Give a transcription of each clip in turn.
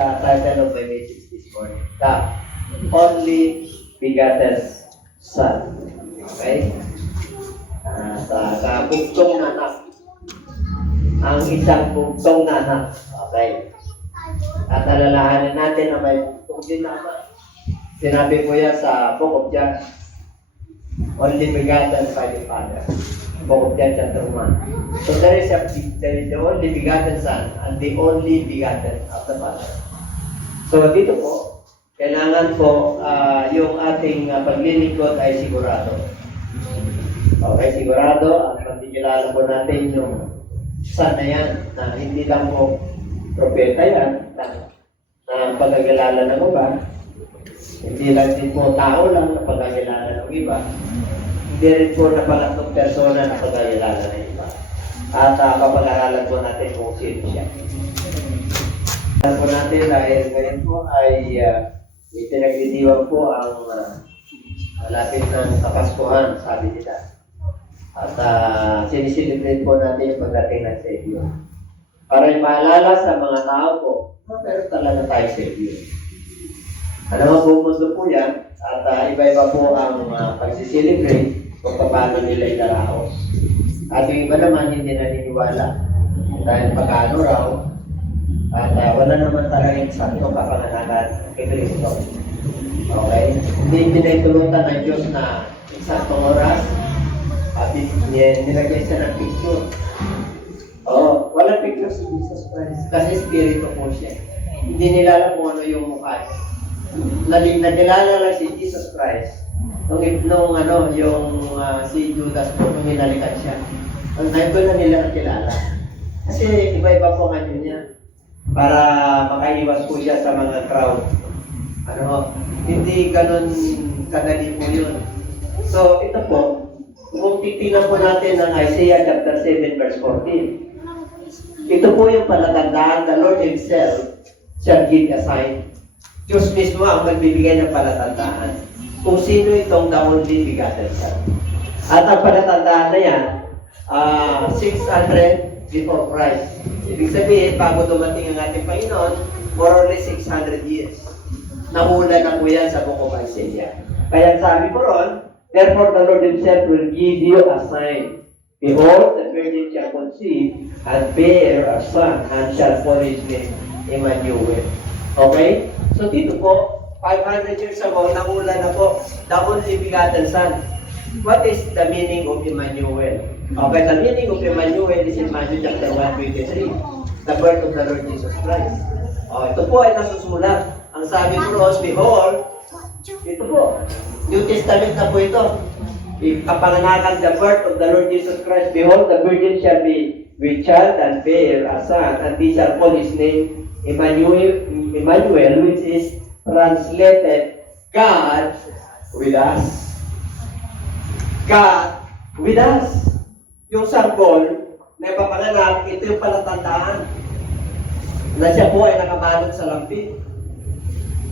title of my message this morning. The only begotten Son. Okay? Sa bugtong na anak. Ang isang bugtong na anak. Okay? At alalahanin natin na may bugtong din na anak. Sinabi ko yan sa Book of John. Only begotten by the Father. Book of John chapter 1. So there is the only begotten Son and the only begotten of the Father. So dito po, kailangan po yung ating paglilingkod ay sigurado. Okay, sigurado at pagkikilala po natin yung Son na yan, na hindi lang po propeta yan, na pagkakilala ng iba, hindi lang din po tao lang na pagkakilala ng iba, hindi rin po na pangatlong persona na pagkakilala ng iba. At papag-aralan po natin kung sino siya. Alam po natin dahil ngayon po ay itinagdidiwang po ang malapit ng Kapaskuhan, sabi nila. At sinisilibrate po natin yung pagdating ng Savior. Para maalala sa mga tao po, meron talaga tayo Savior. Ano po mundo po yan, at iba-iba po ang pagsisilibrate kung paano nila idaraos. At yung iba naman hindi naniniwala dahil pagkano raw, at wala naman talagang sakto kapanganakan kay Kristo. Okay? Hindi pinagtulutan ng Diyos na saktong oras at nilagay siya ng picture. Walang picture si Jesus Christ kasi Espiritu po siya. Hindi nila alam kung ano yung mukha niya. Nagilala lang si Jesus Christ nung si Judas po nung hinalikan siya. Ang time ko na nila nakilala. Kasi iba-iba po ang ano niya para makaiwas po siya sa mga crowd. Hindi ganun kadali po yun. So ito po, kung titignan po natin ang Isaiah chapter 7 verse 14. Ito po yung palatandaan, the Lord Himself shall give a sign. Diyos mismo ang magbibigay ng palatandaan kung sino itong the only begotten Son. At ang palatandaan na yan, 600 before Christ. Ibig sabihin, bago dumating ang ating Panginoon, more or less 600 years. Nahula na po yan sa Book of Isaiah. Kaya sabi po ron, therefore the Lord Himself will give you a sign. Behold, the virgin shall conceive and bear a son, and shall call his name Emmanuel. Okay? So dito po, 500 years ago, nahula na po, the only begotten Son. What is the meaning of Emmanuel? Okay, the meaning of Emmanuel is in Matthew chapter 1:23, the birth of the Lord Jesus Christ. Ito po ay nasusulat. Ang sabi po roon, behold, ito po, New Testament na po ito. Kapanganakan the birth of the Lord Jesus Christ, behold, the virgin shall be with child and bear a son, and he shall call his name Emmanuel, which is translated God with us. God with us. Yung sanggol na ipapanganak, ito yung palatandaan na siya po ay nakabalot sa lampin.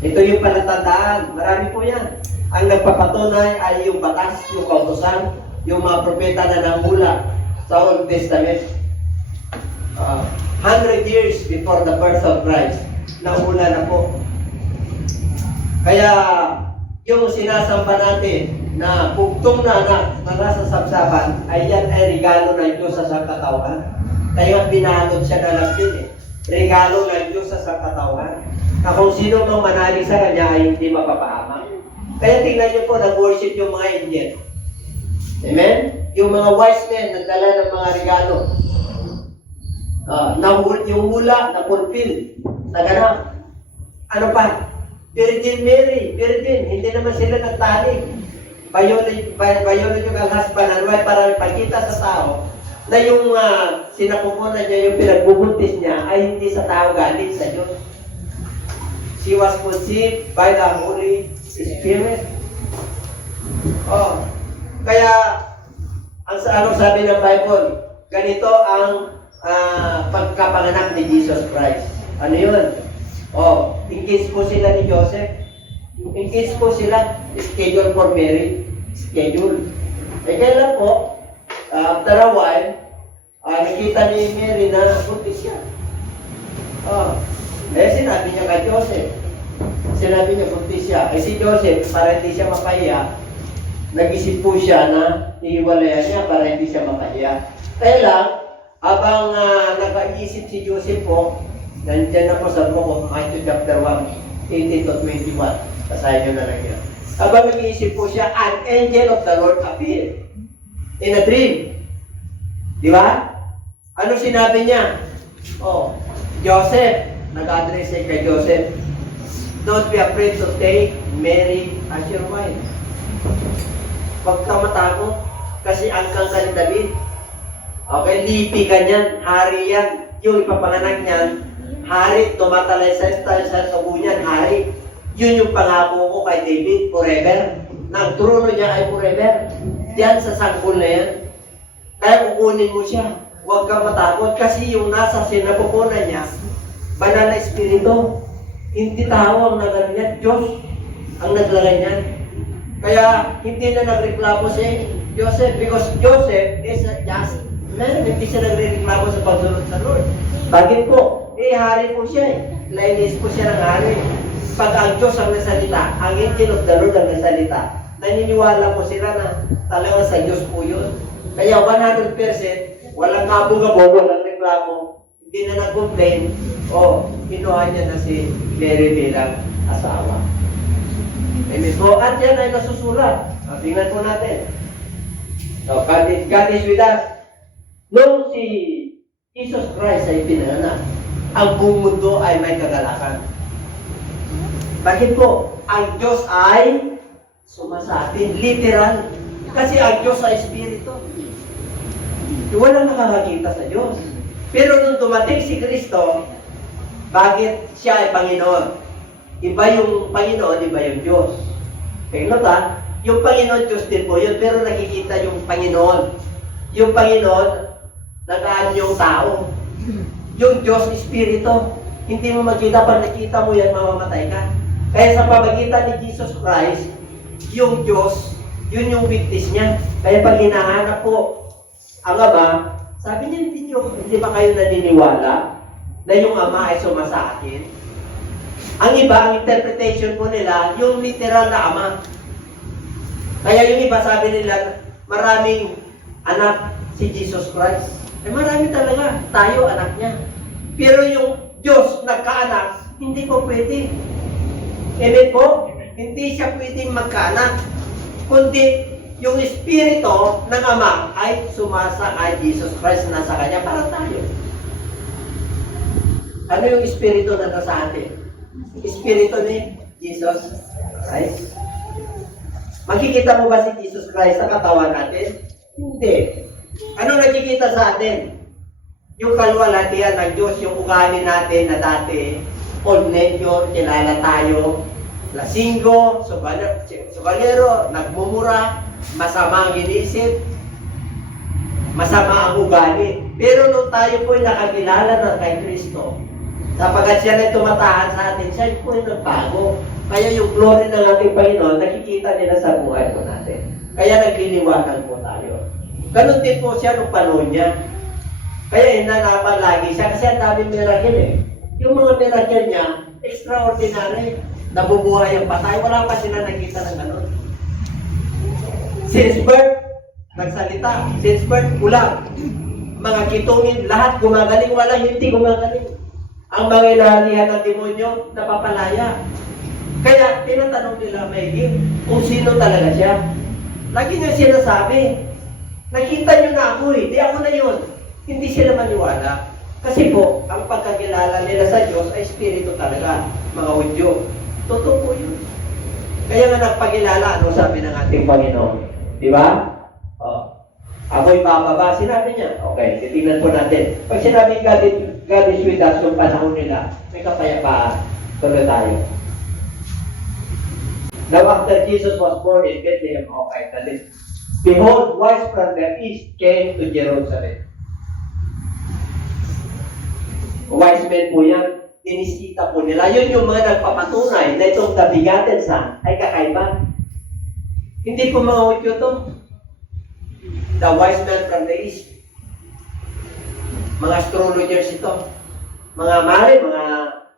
Ito yung palatandaan. Marami po yan. Ang nagpapatunay ay yung batas, yung kautusan, yung mga propeta na nanghula sa Old Testament. 100 years before the birth of Christ, nanghula na po. Kaya yung sinasamba natin na bugtong na anak na nasa sabsaban ay yan ay regalo ng Diyos sa sangkatawan. Kaya binalot siya na lampin regalo ng Diyos sa sangkatawan. Na kung sino mang manalig sa kanya ay hindi mapapahamak. Kaya tingnan niyo po, nag-worship yung mga angel. Amen? Yung mga wise men nagdala ng mga regalo. Yung hula, na-fulfill, naganap. Ano pa? Virgin Mary, virgin, hindi naman sila nagtali. Biological husband and wife para ipakita sa tao na yung sinapupunan niya, yung pinagbubuntis niya ay hindi sa tao galing sa Diyos. She was conceived by the Holy Spirit. Kaya ang sabi ng Bible, ganito ang pagkapanganak ni Jesus Christ. Ano yun? In case po sila ni Joseph, in case po sila schedule for marriage, schedule. Kaya po, after a while, nakita ni Mary na buntis siya. Eh, sinabi niya kay Joseph. Sinabi niya, buntis siya. Eh, si Joseph, para hindi siya mapahiya, nag-isip po siya na iiwalayan niya para hindi siya mapahiya. Kaya lang, habang nag-iisip si Joseph po, nandiyan na po sa book of Matthew chapter 1, 18 to 21. Basahin nyo na lang yan. Habang nag-iisip po siya, an angel of the Lord appeared in a dream. Di ba? Ano sinabi niya? Oh, Joseph, nag-address siya kay Joseph. Don't be afraid to take Mary as your wife. Huwag ka matakot, kasi angkang ka ni David. Okay, lipi ka niyan, hari yan. Yung ipapanganak niyan, hari, tumatalay sa tubo niyan, hari. Yun yung pangako ko kay David, forever. Ang trono niya ay forever. Diyan sa sanggol na yan. Kaya kukunin mo siya. Huwag ka matakot kasi yung nasa sinapupunan niya, banal na espiritu. Hindi tao ang nagano niya, Diyos ang naglagay niyan. Kaya hindi na nagreklamo si Joseph because Joseph is a just man. Hindi siya nagreklamo sa pagsunod sa Lord. Bakit po? Eh, hari po siya eh. Lainis po siya ng hari. Pag ang Diyos ang nasalita, ang angel of the Lord ang nasalita, naniniwala po sila na talaga sa Diyos po yun. Kaya 100%, walang kabog-abog, walang reklamo, hindi na nag-complain, o kinuha niya na si Mary bilang asawa. Amen po. At yan ay nasusulat. Tingnan po natin. So, God is with us. Nung si Jesus Christ ay pinanganak, ang buong mundo ay may kagalakan. Bakit po? Ang Diyos ay sumasatin. Literal. Kasi ang Diyos ay Espiritu. Walang nakakakita sa Diyos. Pero nung dumating si Kristo, bakit siya ay Panginoon? Iba yung Panginoon, iba yung Diyos. Tingnan ta, yung Panginoon, Diyos din po yun, pero nakikita yung Panginoon. Yung Panginoon, nagaan yung tao. Yung Diyos, Espiritu. Hindi mo makita, pag nakita mo yan, mamamatay ka. Kaya sa pamagitan ni Jesus Christ, yung Diyos, yun yung witness niya. Kaya pag hinahanap po ang Ama, sabi niya, hindi ba kayo naniniwala na yung Ama ay sumasa akin? Ang iba, ang interpretation po nila, yung literal na Ama. Kaya yung iba, sabi nila, maraming anak si Jesus Christ. Eh marami talaga, tayo anak niya. Pero yung Diyos nagkaanak, hindi po pwede. Amen po? Hindi siya pwedeng magkaanak. Kundi yung Espiritu ng Ama ay sumasa kay Jesus Christ na nasa Kanya para tayo. Ano yung Espiritu na nasa atin? Espiritu ni Jesus Christ. Makikita mo ba si Jesus Christ sa katawan natin? Hindi. Ano nakikita sa atin? Yung kalwalhatian ng Diyos, yung ugali natin na dati, old nature, kilala tayo, lasinggo, subalero, nagmumura, masama ang inisip, masama ang ugali. Pero nung tayo po'y nakakilala na kay Kristo, sapagkat siya na tumatahan sa atin, siya po'y nagbago. Kaya yung glory ng ating Panginoon, nakikita nila sa buhay po natin. Kaya nagliliwanag po tayo. Ganun din po siya nung panahon niya. Kaya inanapan lagi siya kasi ang daming miracle eh. Yung mga miracle niya, extraordinary. Nabubuhay ang patay. Wala pa sila nakita ng ganun. Since birth, nagsalita. Since birth, ulang. Mga kitungin, lahat gumagaling. Walang hindi gumagaling. Ang mga ilalihan ng demonyo, napapalaya. Kaya, tinatanong nila Maggie, kung sino talaga siya. Lagi niya sinasabi, nakita niyo na ako eh, di ako na yun. Hindi sila maniwala. Kasi po, ang pagkakilala nila sa Diyos ay Espiritu talaga, mga Hudyo. Totoo po yun. Kaya nga nagpakilala, ano sabi ng ating Panginoon? Di ba? Oh. Ako'y bababa, sinabi niya. Okay, titignan po natin. Pag sinabi God is with us, yung panahon nila, may kapayapaan. Tuloy tayo. Now after Jesus was born in Bethlehem, okay, that is, behold, wise from the east came to Jerusalem. Wise men po yan. Tinisita po nila. Yun yung mga nagpapatunay na itong the begotten Son ay kakaiba. Hindi po mga Hudyo to. The wise men from the east. Mga astrologers ito. Mga mali, mga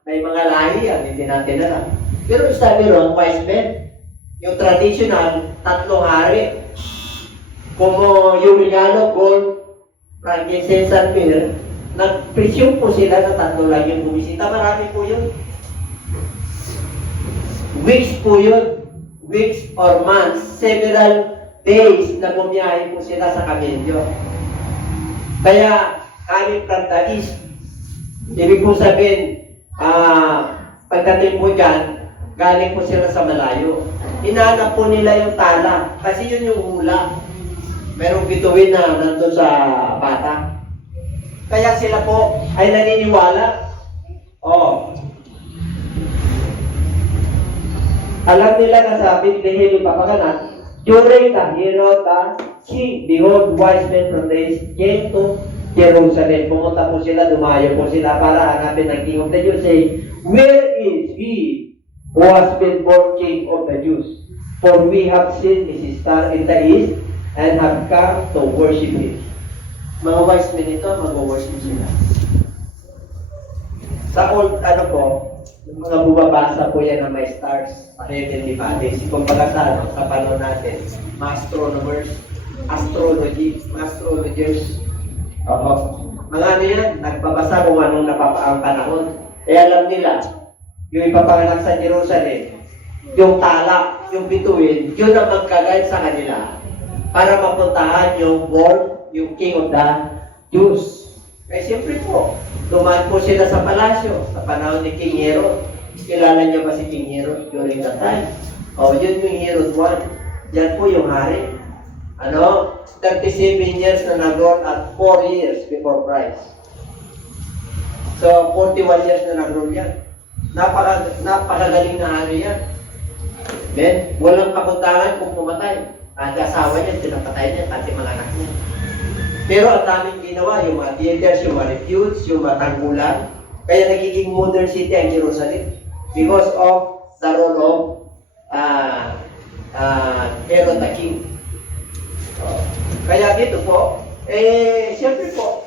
may mga lahi yan, hindi natin alam. Pero sabi ron, wise men, yung traditional, 3 hari. Kung yung regalo, gold, frankincense, and myrrh, nag-presume po sila na 3 lang yung bumisita. Marami po yun. Weeks po yun. Weeks or months. Several days na bumiyahe po sila sa kamelyo. Kaya, coming from the east, ibig po sabihin, pagdating po dyan, galing po sila sa malayo. Hinahanap po nila yung tala, kasi yun yung hula. Merong bituin na nandun sa bata. Kaya sila po ay naniniwala. Alam nila na sa Bethlehem ipapaganap, during the Herod the king, behold, wise men from the east came to Jerusalem. Pumunta po sila, dumayo po sila para hanapin ang King of the Jews. Say, where is he who has been born King of the Jews? For we have seen his star in the east and have come to worship him. Mga wise men ito, mag-worship sila. Sa old, yung mga bumabasa po yan na may stars, heavenly bodies. Kumbaga sa panahon natin, mga astronomers, astrologers, mga ano yan, nagbabasa kung anong napapaang panahon. Kaya alam nila, yung ipapanganak sa Jerusalem, yung tala, yung bituin, yun ang magkagayad sa kanila para mapuntahan yung born, yung King of the Jews. Kaya siyempre po, dumaan po sila sa palasyo sa panahon ni King Herod. Kilala niya ba si King Herod during that time? Yun yung Herod 1. Yan po yung hari. 37 years na nag-rule at 4 years before Christ. So, 41 years na nag-rule yan. Napakagaling na hari yan. Then, walang kapuntangan kung pumatay. Ang asawa niya, pinapatay niya, pati mga anak niya. Pero ang daming ginawa, yung mga theaters, yung mga refuge, yung mga tanggulan. Kaya nagiging modern city ang Jerusalem because of the role of Herod the King. Kaya dito po, siyempre po,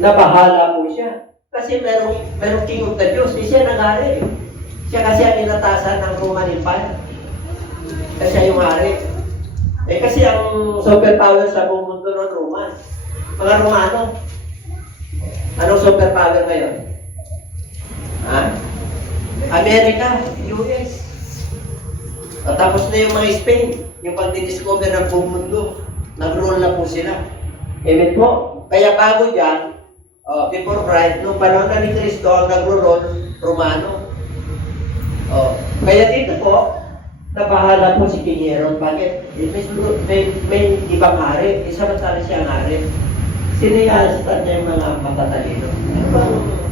nabahala po siya. Kasi merong King of the Jews, siya nag-hari. Siya kasi ang inatasan ng Roman Empire. Kasi siya yung hari. Kasi ang superpower sa buong mundo ng Roman, mga Romano. Anong superpower ngayon? Amerika, US. Tapos na yung mga Spain, yung pag-discover ng buong mundo, nag-rule na po sila. Amen po. Kaya bago dyan, before Christ, nung panahon na ni Cristo, ang nag-rule, Romano. Kaya dito po, nabahala po si King Herod. Bakit? May ibang hari. Samantala siya ang hari. Siniyastan niya yung mga matatalino.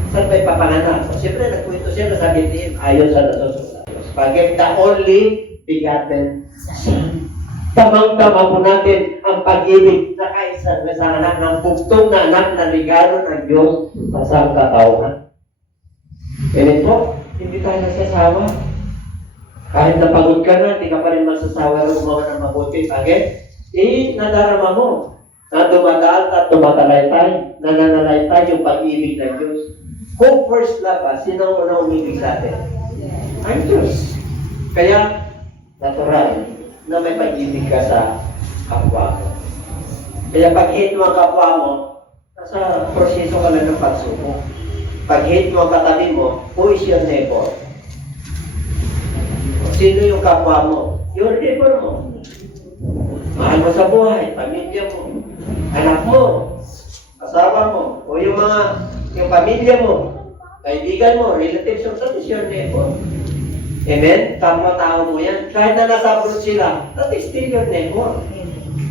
Saan ba ipapanganak? So, siyempre, nagkwento siya na sa Bethlehem. Ayon sa nasusunod. Bakit? The only begotten Son. Tamang-tama po natin ang pag-ibig na kaisang sa anak ng bugtong na anak na regalo ng Diyos sa sangkatauhan. Ganun po, hindi tayo nagsasawa. Kahit napagod ka na, hindi ka pa rin masasawa rin gumawa ng mabuti. Bakit? Nadarama mo na dumadaan at tumatalaytay, nananalaytay yung pag-ibig ng Diyos. Kung first love sino ang unang umibig sa atin? Ang Diyos. Kaya, natural na may pag-ibig ka sa kapwa mo. Kaya pag-hate mo ang kapwa mo, nasa proseso ka lang ng pagsubok. Pag-hate mo ang katabi mo, who is your neighbor? Sino yung kapwa mo? Your neighbor mo. Mahal mo sa buhay, pamilya mo, anak mo, asawa mo, o yung pamilya mo, kaibigan mo, relatives mo, that is your neighbor. Amen? Kapwa-tao mo yan. Kahit na nasa abroad sila, that is still your neighbor.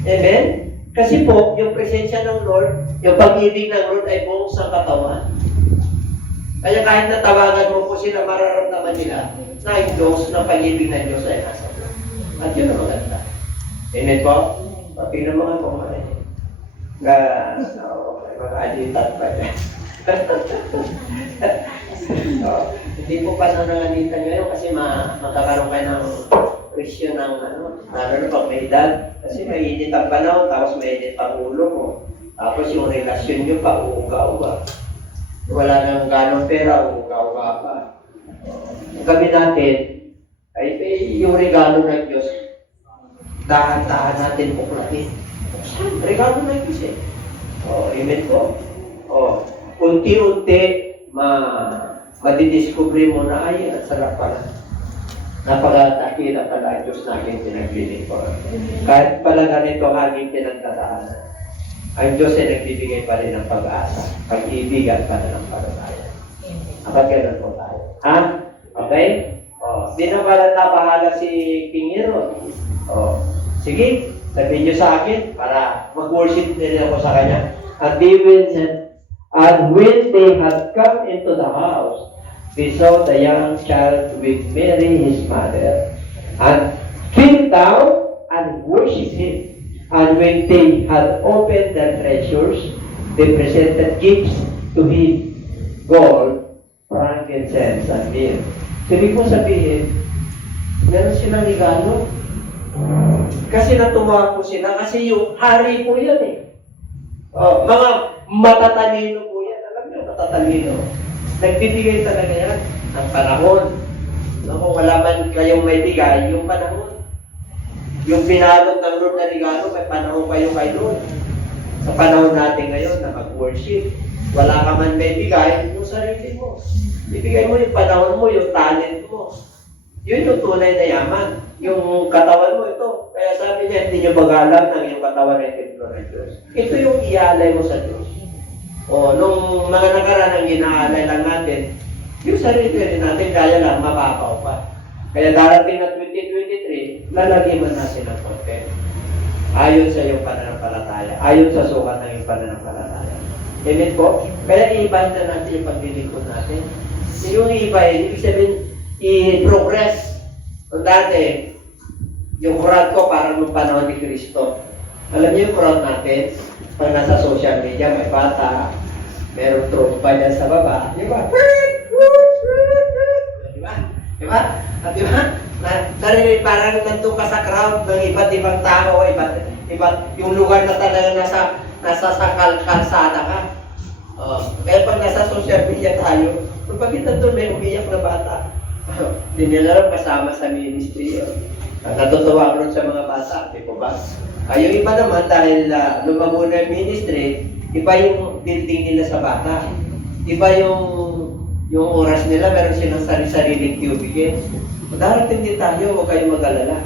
Amen? Kasi po, yung presensya ng Lord, yung pag-ibig ng Lord ay buong sa katawan. Kaya kahit natawagan mo po sila, mararamdaman nila na yung dose ng pag-ibig ng Diyos ay nasa Lord. At yun ang maganda. Amen po? Tingnan mga kumain. Mga alitat pa yan. Hindi po pa nananganitan ngayon kasi magkakaroon kayo ng presyo ng lalo na pag may edad. Kasi may init ang panahon, tapos may init ang ulo mo. Tapos yung relasyon nyo pa, uuga-uga. wala nang ganong pera o uga-uga pa. Kami natin, ay yung regalo ng Diyos, dahan-dahan natin buklatin. Regalo ng Diyos eh. Amen po. Unti-unti, madidiscovery mo na, ay, ang sarap pala. Napakatakila pala ang Diyos namin pinaglilingkod. Kahit pala ganito aming pinagdadaanan, ang Diyos ay nagbibigay pa rin ng pag-asa, pag-ibig at pananampalataya. Kapag ganun po tayo. Ha? Okay? Di na pala nabahala si King Herod. Sige, sabihin niyo sa akin para mag-worship din ako sa kanya. And when they had come into the house, they saw the young child with Mary, his mother, and came down and worshipped him. And when they had opened their treasures, they presented gifts to him, gold, frankincense, and myrrh. Sabi ko sabihin, meron silang regalo. Kasi natuwa po sila, kasi yung hari po yan eh. Mga matatalino po yan. Alam niyo, matatalino. Nagbibigay talaga yan ng panahon. Kung wala man kayong may bigay, yung panahon. Yung binalot ng Lord na regalo, may panahon kayo kay Lord. Sa panahon natin ngayon na mag-worship, wala ka man may bigay, yung sarili mo. Ibigay mo yung panahon mo, yung talent mo. Yun yung tunay na yaman. Yung katawan mo ito. Kaya sabi niya, hindi niyo magalang ng iyong katawan ay templo ng Diyos. Ito yung ialay mo sa Diyos. Nung mga nakaraan ang inaalay lang natin, yung sarili rin natin, kaya lang, mapapaw pa. Kaya darating na 2023, lalagyan mo natin ang content. Ayon sa iyong pananampalataya. Ayon sa sukat ng iyong pananampalataya. Amen po? Kaya iibahin na natin yung paglilingkod natin. Yung iibahin, ibig sabihin, i-progress. So dati, yung crowd ko parang nung panahon ni Cristo. Alam niyo yung crowd natin, pag nasa social media, may bata, merong trompa dyan sa baba, di ba? Di ba? Di ba? Narinig parang nandun ka sa crowd ng iba't ibang tao, iba't yung lugar na talaga nasa kalsada ka. Kaya pag nasa social media tayo, pag nandun may umiyak na bata, hindi nila lang kasama sa ministry. Natutuwa ko sa mga bata, di po ba? Yung iba naman, dahil lumago na yung ministry, iba yung building nila sa bata. Iba yung oras nila, meron silang sarili-sariling cubicle. Darating din tayo, huwag kayong mag-alala.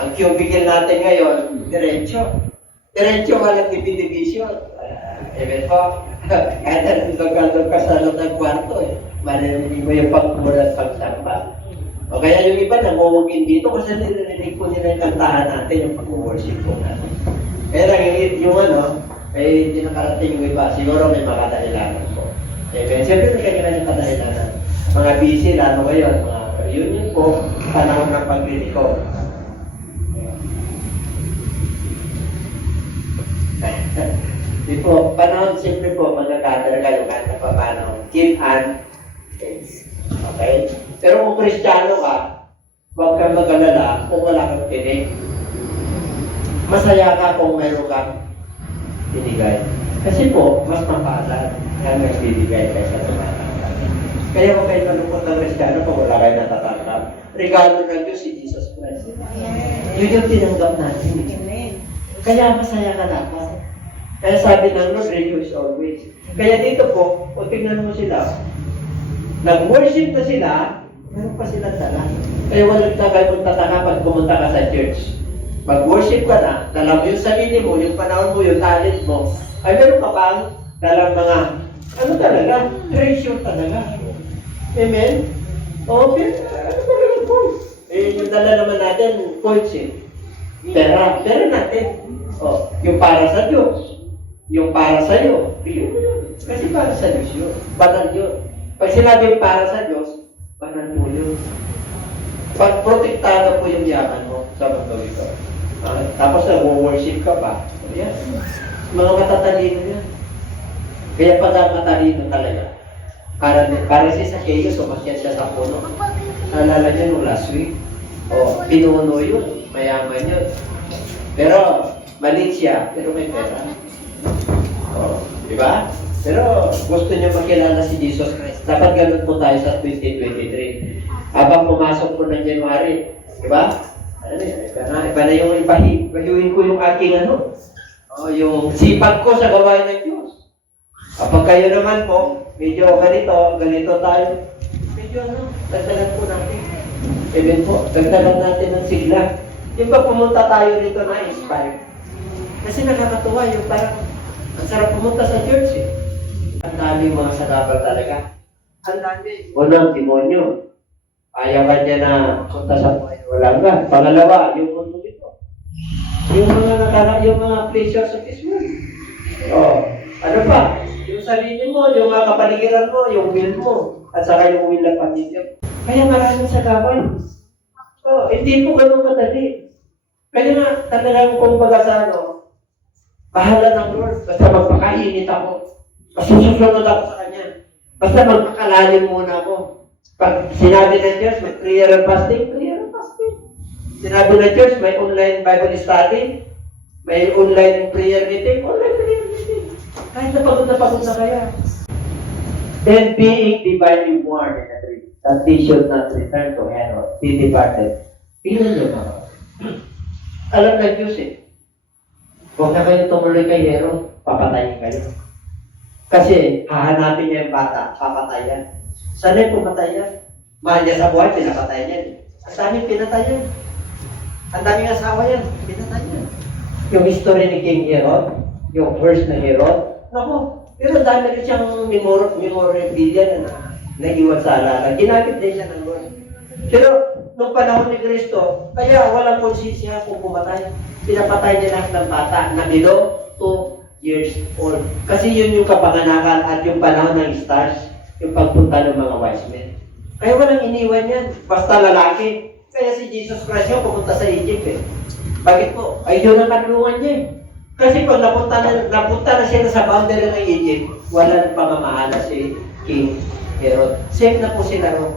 Ang cubicle natin ngayon, diretso. Diretso ka lang division. Amen po. Kahit nandog ka sa loob ng kwarto, marinig mo yung pagmula at pagsamba. O kaya yung iba namumugin dito kasi nililinig po nila yung kantahan natin, yung pag-worship po natin. Kaya lang yung hindi nakarating yung iba. Siguro may mga kadahilanan po. Siyempre may kanya-kanya kadahilanan. Mga busy, lalo ngayon, mga reunion po, panahon ng pagliliko. Di po, panahon siyempre po, magkakadar kayo kahit pa paano. Give and takes. Okay? Pero kung Kristiyano ka, huwag kang mag-alala kung wala kang tinig. Masaya ka kung mayroon kang binigay. Kasi po, mas mapalad ang nagbibigay kaysa sa mga. Kaya kung kayo malungkot ng Kristiyano kung wala kayo natatanggap, regalo ng Diyos si Jesus Christ. Yun yung tinanggap natin. Kaya masaya ka dapat. Kaya sabi ng Lord, rejoice always. Kaya dito po, kung tingnan mo sila, nag-worship na sila, meron pa silang dala. Kaya walang tagay mong tataka pag pumunta ka sa church. Mag-worship ka na, dala mo yung sarili mo, yung panahon mo, yung talent mo, ay meron ka pang dalang mga, ano talaga, treasure talaga. Amen? Okay, ano talaga po? Yung dala naman natin, coins pera natin. Yung para sa Diyos, yung para sa iyo, yun. Kasi para sa Diyos yun. Banal yun. Pag sinabi para sa Diyos, banal po yun. Pag protektado po yung yaman mo sa mundo ito. Tapos nag-worship ka pa. Yan. Mga matatalino yan. Kaya pag matalino talaga. Para si Zacchaeus, umakyat siya sa puno. Naalala niyo nung last week? Pinuno yun. Mayaman yun. Pero, malit siya. Pero may pera. Diba? Pero gusto niyo makilala si Jesus Christ. Dapat ganun po tayo sa 2023. Habang pumasok po ng January, di ba? Ano yun? Iba na yung ipahiwin ko yung aking yung sipag ko sa gawain ng Diyos. Kapag kayo naman po, medyo ganito tayo, medyo dagdagan po natin. Amen po, dagdagan natin ng sigla. Yung ba pumunta tayo dito na inspire? Kasi nakakatuwa yung parang, ang sarap pumunta sa church eh. Ang dami mga sagabal talaga. Ang dami. Unang demonyo. Ayaw ka niya na punta sa buhay. Wala nga. Pangalawa, yung mundo dito. Yung mga pleasures of this world. Ano pa? Yung sarili mo, yung mga kapaligiran mo, yung will mo, at saka yung will ng pamilya. Kaya maraming sagabal. Hindi po ganun madali. Kaya nga, talagang kumbaga sa bahala ng Lord. Basta magpakainit ako. Basta susunod ako sa Kanya. Basta magpakalalim muna ako. Pag sinabi ng Diyos, may prayer and fasting, prayer and fasting. Sinabi ng Diyos, may online Bible study, may online prayer meeting, online prayer meeting. Kahit napagod na kaya. Then being divinely warned in the dream, that they should not return to Herod, be departed. Tingnan niyo ba? Alam ng Diyos eh. Huwag na kayo tumuloy kay Herod, papatayin kayo. Kasi hahanapin niya yung bata, papatayan. Sana'y pumatayan. Mahal niya sa buhay, pinapatay niya. Ang daming pinatayan. Ang daming asawa yan, pinatayan. Yung history ni King Herod, yung verse na Herod, pero dahil rin siyang memorabilia na naiwan sa alala. Ginamit din siya ng Lord. Pero nung panahon ni Kristo, kaya walang konsensya kung pumatay. Pinapatay niya lahat ng bata na below 2 years old. Kasi yun yung kapanganakan at yung panahon ng stars, yung pagpunta ng mga wise men. Kaya walang iniwan yan. Basta lalaki. Kaya si Jesus Christ yung pumunta sa Egypt eh. Bakit po? Ay yun ang kanlungan niya eh. Kasi pag napunta na siya sa boundary ng Egypt, walang pamamahala si King Herod. Safe na po sila ron.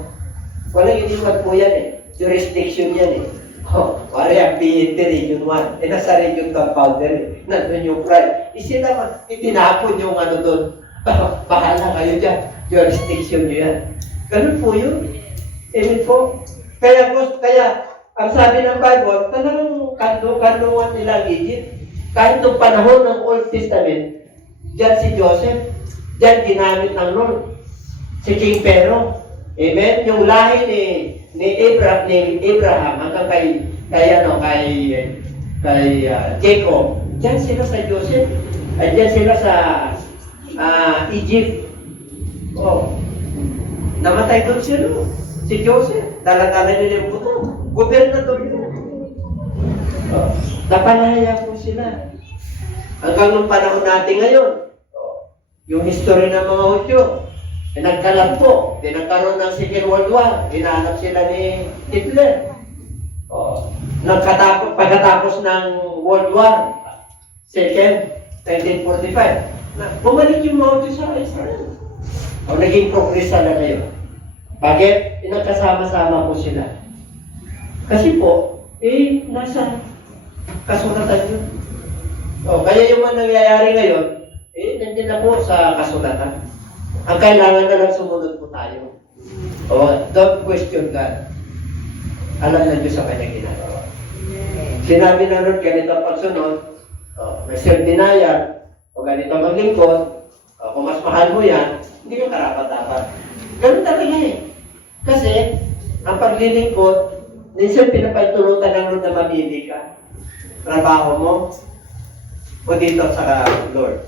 Walang iniwan po yan eh. Jurisdiction yan eh. Wala yung PNT Region 1. Nasa Region 2 boundary. Nandun yung pride. Sila itinapon yung doon. Bahala kayo dyan. Jurisdiction nyo yan. Ganun po yun. Amen po. Kaya ang sabi ng Bible, talagang kanlungan nila ang Egypt. Kahit nung panahon ng Old Testament, dyan si Joseph, dyan ginamit ng Lord. Si King Pharaoh. Amen? Yung lahi ni Abraham hanggang kay Jacob, dyan sila sa Joseph. Dyan sila sa Egypt. Namatay doon sila. Si Joseph, dala-dala nila yung buto. Gobernador yun. Napalaya po sila. Hanggang nung panahon natin ngayon, yung history ng mga Hudyo, nagkalat po, nagkaroon ng Second World War, hinahanap sila ni Hitler. Pagkatapos ng World War, Second, 1945, bumalik yung mga Hudyo sa Israel. Naging progress na ngayon. Bakit? Nagkasama-sama po sila. Kasi po, nasa kasulatan yun. Kaya yung mga nangyayari ngayon, nandiyan na po sa kasulatan. Ang kailangan na lang sumunod po tayo. Don't question God. Alam na Diyos sa kanyang ginagawa. Sinabi na Lord, ganito ang pagsunod, may self-denial, o ganito maglingkod, kung mas mahal mo yan, hindi ka karapat-dapat. Ganun talaga eh. Kasi, ang paglilingkod, minsan pinapagtulutan ng Lord na mamili ka. Trabaho mo, o dito sa Lord.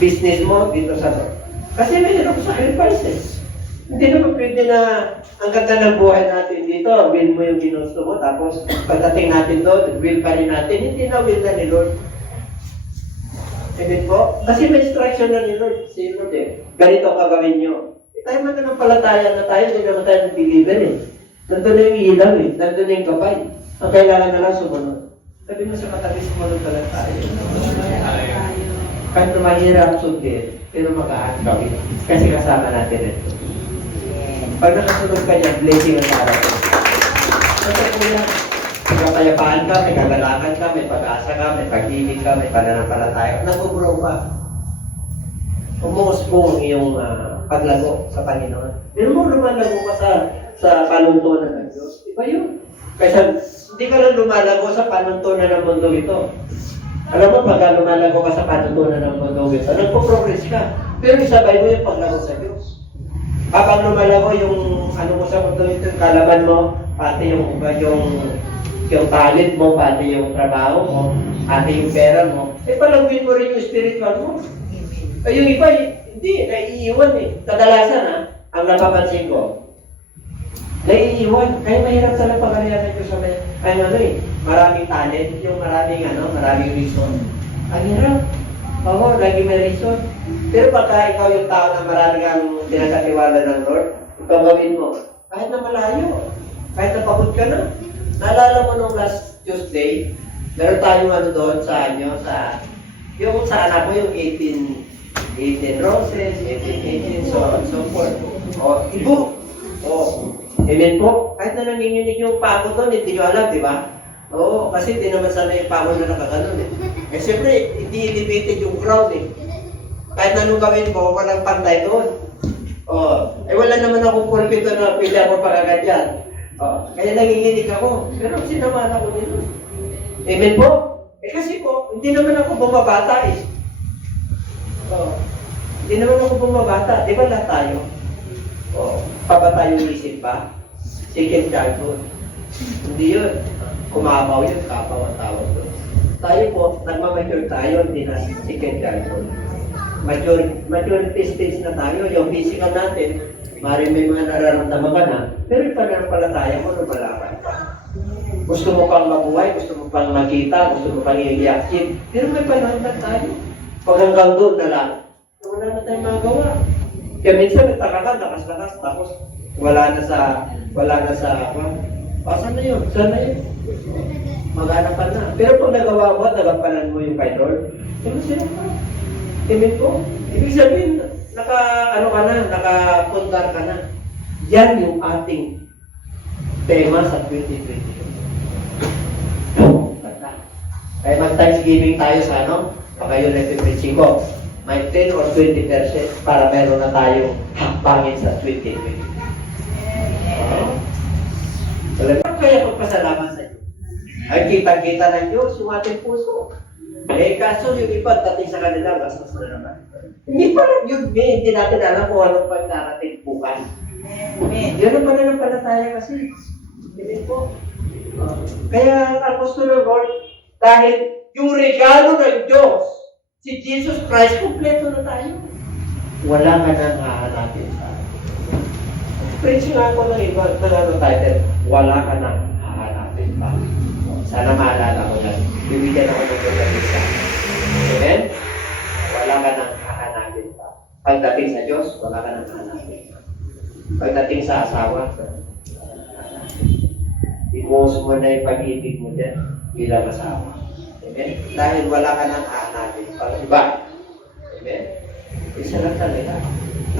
Business mo, dito sa Lord. Kasi may sacrifices. Hindi naman pwede na ang ganda ng buhay natin dito, will mo yung ginusto mo, tapos pagdating natin doon, will pa rin natin, hindi na will na ni Lord. Amen po? Kasi may instruction na ni Lord. Si Lord eh. Ganito ang gagawin nyo. Tayo man na ng palataya na tayo, hindi naman tayo nag-deliver eh. Nandun na yung ilaw eh. Nandun na yung gabay. Ang kailangan na lang sumunod. Sabi mo sa katabi, sumunod ka lang tayo. Kahit na mahirap sundin, pero mag-ahan kami. Kasi kasama natin ito. Pag nakasunod ka niya, blessing ang araw ko. Kasi po yan. May kapayapaan ka, may kagalakan ka, may pag-asa ka, may pag-ibig ka, may pananampalataya. Nag-grow ka. umuusbong ang iyong paglago sa Panginoon. Pero mo lumalago ka sa panuntunan ng Diyos. Iba yun. Kaysa hindi ka lang lumalago sa panuntunan ng mundo ito. Alam mo, pag lumalago ka sa panuntunan ng mundo ito, nagpo-progress ka. Pero isabay mo yung paglago sa Diyos. Kapag lumalago yung ano mo sa mundo ito, yung kalaban mo, pati yung talent mo, pati yung trabaho mo, pati yung pera mo, palagwin mo rin yung spiritual mo. Yung iba, hindi, naiiwan eh. Kadalasan ang napapansin ko, naiiwan. Kaya mahirap sa pagkalian ng Diyos sa maraming talent, yung maraming reason. Ang hirap. Oo, lagi may reason. Pero pagka ikaw yung tao na marami kang pinagkatiwala ng Lord, ikaw gawin mo, kahit na malayo, kahit na pagod ka na. Naalala mo nung last Tuesday, meron tayong doon sa yung sa anak mo, yung 18 roses, 18, so on, so forth. O, ibo. O, amen po. Kahit na nanginginig yung pako doon, hindi nyo alam, di ba? Oo, kasi hindi naman sana yung pako na nakaganon eh. Eh, siyempre, hindi limited yung crowd eh. Kahit na nung gawin mo, walang pantay doon. O, wala naman akong pulpito na pili ako pagagad yan. O, kaya nanginginig ako. Pero sinamahan ako dito. Amen po? Kasi po, hindi naman ako bumabata eh. O, hindi naman ako bumabata. Di ba lahat tayo? O, pabata yung isip ba? Second childhood. Hindi yun. Kumabaw yun, kapaw ang tawag doon. Tayo po, nagmamature tayo, hindi na second childhood. Maturity stage na tayo, yung physical natin, maaaring may mga nararamdaman ka na, pero yung pananampalataya mo, lumalaban pa. Gusto mo pang mabuhay, gusto mo pang makita, gusto mo pang i-reaction, pero may panahon na tayo. Pag hanggang doon na lang, wala na tayong magawa. Kaya minsan nagtaka ka, lakas-lakas, tapos wala na sa saan na yun? Saan na yun? Mag-anapan na. Pero pag nagawa mo at nagampanan mo yung kay Lord, sino ka? Amen po? Ibig sabihin, nakapundar ka na. Yan yung ating tema sa 2020. Kaya mag-Thanksgiving tayo sa baka yun na preaching ko. May 10 or 20% para meron na tayong hakbangin sa 2020. Kaya pagpasalamat sa Diyos. Ay kitang-kita ng Diyos yung ating puso. Kaso yung iba, dating sa kanila, bastos na naman. Hindi pa lang yun, hindi natin alam kung anong pag-narating bukas. Yun ang pananampalataya kasi. Hindi po. Kaya ang gusto ng Lord, dahil yung regalo ng Diyos, si Jesus Christ, kumpleto na tayo. Wala ka nang hahanapin sa atin. Preach nga ako ng iba, title, wala ka nang hahanapin pa. Sana maalala ko lang. Bibigyan ako ng pagkakita. Amen? Wala ka nang hahanapin pa. Pagdating sa Diyos, wala ka nang hahanapin pa. Pagdating sa asawa, i-post mo na yung pag-ibig mo dyan bilang asawa. Amen? Dahil wala ka nang hahanapin pa. Iba. Amen? Isa lang talaga.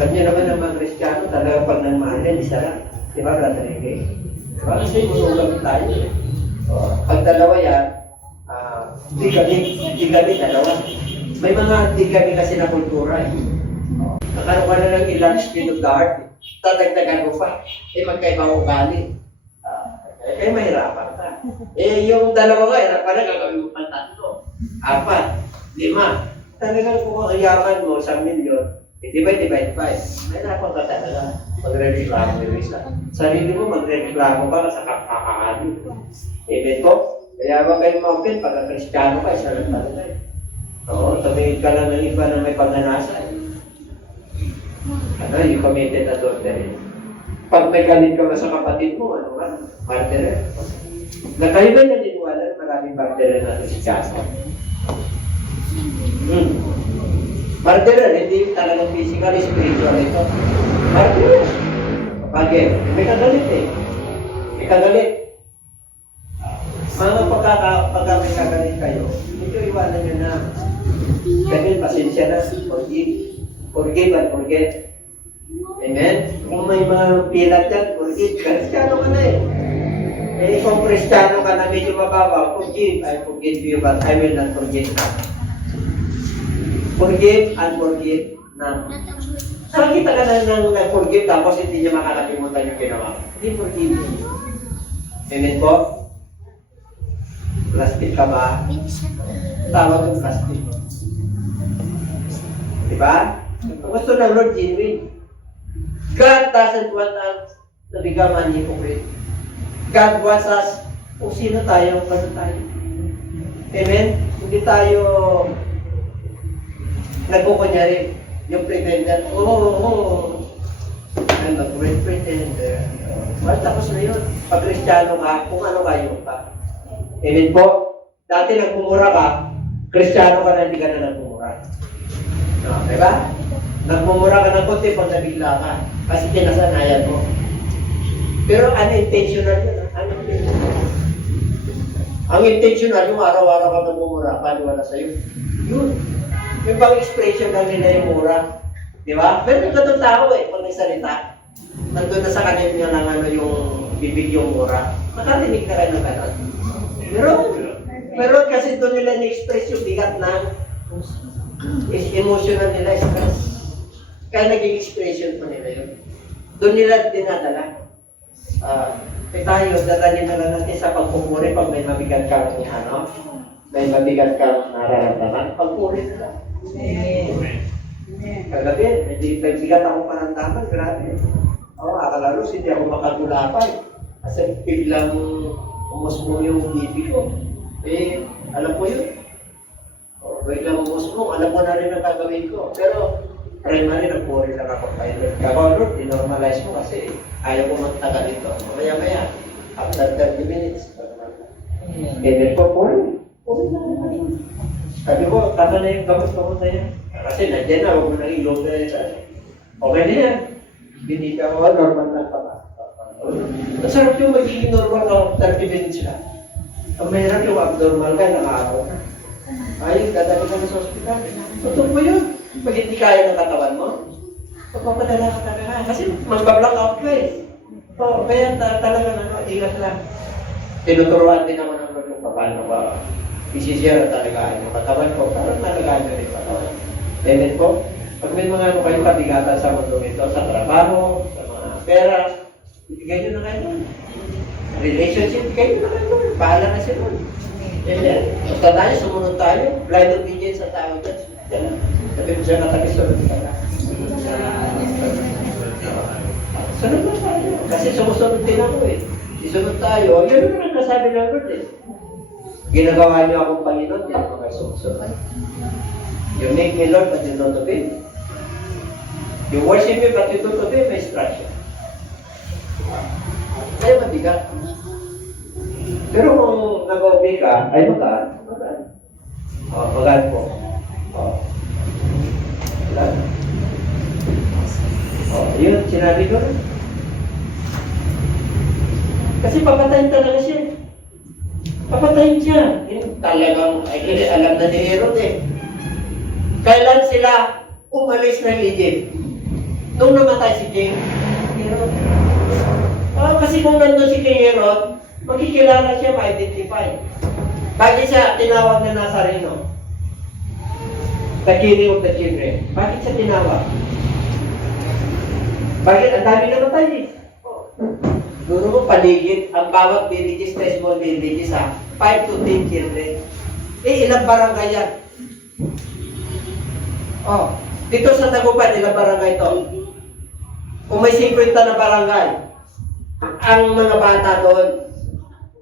Alam niyo naman ang mga Kristiyano, talaga pag nagmahalin, isa lang. Di ba, Brother Ricky? Diba? Kasi musugang tayo. Pag dalawa yan, di kami dalawa. May mga di kami kasi na kultura eh. Nakaroon ka na ng ilang speed of the heart. Tatagdagan mo pa. Magkaiba ang ugali. Mahirapan ka. Yung dalawa nga, parang gagawin mo pang 3, 4, 5. Talagang kung ang yaman mo, 1 milyon, divide 5. Mahirapan ka talaga. Magre-reklamo yung isa. Sarili mo, magre-reklamo ka sa kakakaali. Amen po? Kaya wag kayong ma-open pagka Kristiyano ka, isa lang talaga eh. Oo, tumingin ka lang ng iba na may pagnanasa. You committed adultery. Pag may galit ka ba sa kapatid mo, ano ka? Martyr. Na kayo ba naniniwala maraming martyr na Kristiyano? Martyr, hindi talagang physical, spiritual ito. Martyr. Bakit? May kagalit eh. May kagalit. Mga pagka may kagalit kayo, medyo iwanan nyo na. Ganyan, pasensya na. Forgive and forget. Amen? Kung may mga pilat yan, forgive. Kristiyano ka na eh. Kung Kristiyano ka na medyo mababa, forgive. I forgive you, but I will not forget. Forgive and forgive Na, nakakita ka na ng nag-forgive tapos hindi niya makakalimutan yung ginawa. Hindi forgive. Amen po? Plastic ka ba? Tawag yung plastic. Diba? Ang gusto ng Lord, genuine. God doesn't want us to become an hypocrite. God wants us kung sino tayo, ano tayo. Amen? Hindi tayo nagkukunyari. Yung pretender, I'm a great pretender. Well, tapos na yun. Pag Kristiyano ka, kung ano kayo pa. Amen po? Dati nagmumura ka, Kristiyano ka na, hindi ka na nagmumura. No, diba? Nagmumura ka ng konti pag nabigla ka. Kasi tinasanayan mo. Pero unintentional yun. Unintentional. Ang intentional, yung araw-araw ka nagmumura, paniwala sa'yo. Yun. Yung bang expression lang nila yung mura. Di ba? Pero yung katong tao pag nagsalita, nandun na sa kanila ng ano yung bibig yung mura. Nakatinig na kayo ng kanon. Pero kasi doon nila ni-express yung bigat na emotional nila, stress. Kaya naging expression pa nila yun. Doon nila dinadala. Tayo, dadalhin na lang natin sa pagpupuri pag may mabigat ka ng ano, may mabigat ka ng nararamdaman, pagpuri na lang. Kagabi, hindi nagbigat ako panandaman, grabe. Akala hindi ako makagulapay. Kasi biglang umusmo yung BP ko. Alam ko yun. Biglang umusmo, alam ko na rin ang gagawin ko. Pero, primary, nagpuri lang ako kayo. Kaya Lord, dinormalize mo kasi ayaw ko magtagal ito. Maya-maya, after 30 minutes, Amen po, puri. Puri lang. Sabi ko, tama na yung gamot ko sa'yo. Kasi nandiyan na, huwag mo nang ilog na yun sa'yo. Okay na yan. Hindi ka mo, normal na pa ba? Masarap yung magiging normal na 30 minutes lang. Ang mahirap yung abnormal ka, nakaaraw na. Ayun, dadali ka na sa ospital. Totoo mo yun. Pag hindi kaya ng katawan mo, pagpapadala ka talaga. Kasi mag-block out ka kaya talaga ingat lang. Tinuturuan din naman ang kung paano ba isisira talaga yung katawan ko, parang nalagaan nyo rin katawan. Amen po? Pag may mga ano kayo kabigatan sa mundo ito, sa trabaho, sa mga pera, ibigay nyo na kayo. Relationship, ibigay nyo na kayo. Bahala na sila. Amen? Basta tayo, sumunod tayo. Blind obedience sa tao dyan. Sabi mo siya natakisunod ka na. Sunod na tayo. Kasi sumusunod din ako Isunod tayo. Yun naman ang kasabi ng Lord Ginagawa niyo akong Panginoon, hindi ako kayo sumusunod. You make me Lord, but you don't obey. You worship me, but you don't obey my instruction. Kaya mabigat. Pero kung nag-obey ka, ay magaan. Magaan po. Magaan. Yun, sinabi ko rin. Kasi papatayin talaga siya. Papatayin siya. Talagang, alam na ni Herod Kailan sila umalis ng Egypt? Nung namatay si King Herod. Kasi kung nandun si King Herod, makikilala siya, ma-identify. Bakit siya tinawag na Nazareno? The King of the Children. Bakit siya tinawag? Bakit? Ang dami namatay Guro mo paligid, ang bawat villages, small villages 5 to 10 children. Ilang barangay yan? Dito sa Tagupan, ilang barangay ito? Kung may 50 na barangay, ang mga bata doon,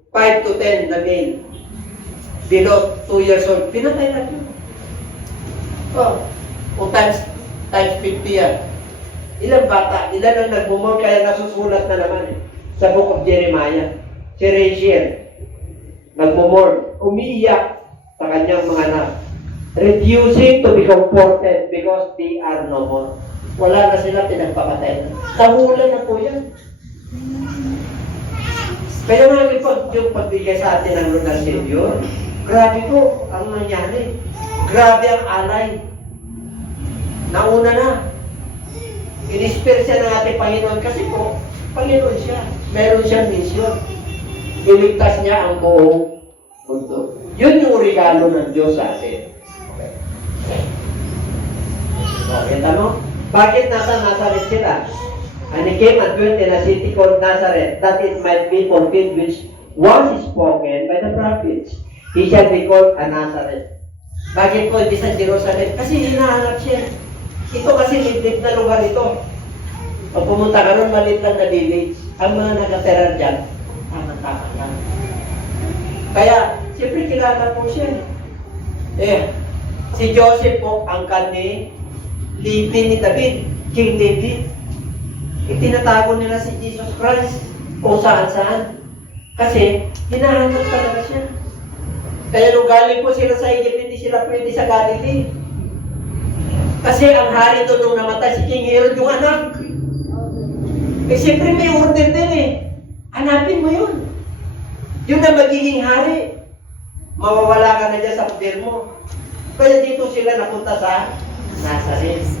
5 to 10 na male, below 2 years old, pinatay na yun. Kung times 50 yan. Ilang bata, ilan ang nagmumor, kaya nasusulat na naman sa Book of Jeremiah. Si Rachel, nagmumor, umiiyak sa kanyang mga anak, refusing to be comforted because they are no more. Wala na sila, pinagpapatay. Tahulan na po yan. Kaya nga yung pagbigay sa atin ng Lord ng Savior, grabe po ang nangyari. Grabe ang alay. Nauna na. In-spare siya ng ating Panginoon kasi po, Panginoon siya. Meron siyang mission. Iligtas niya ang buong mundo. Yun yung regalo ng Diyos sa atin. Okay. O, kita mo? Bakit nasa Nazareth sila? And he came and dwelt in a city called Nazareth, that it might be fulfilled which was spoken by the prophets. He shall be called a Nazareth. Bakit po hindi sa Jerusalem? Kasi hinahanap siya. Ito kasi liblib na lugar ito. Pag pumunta ka ron, maliit lang na village. Ang mga nakatera dyan, tama-tama lang. Kaya, siyempre kilala po siya. Si Joseph po, angkan ni ni David, King David. Itinatago nila si Jesus Christ kung saan-saan. Kasi, hinahanap talaga siya. Kaya nung galing po sila sa Egypt, hindi sila pwede sa Galilee. Kasi ang hari doon nung namatay si King Herod yung anak. Siyempre may order din Hanapin mo yun. Yun na magiging hari. Mawawala ka na dyan sa poder mo. Kaya dito sila napunta sa Nazareth.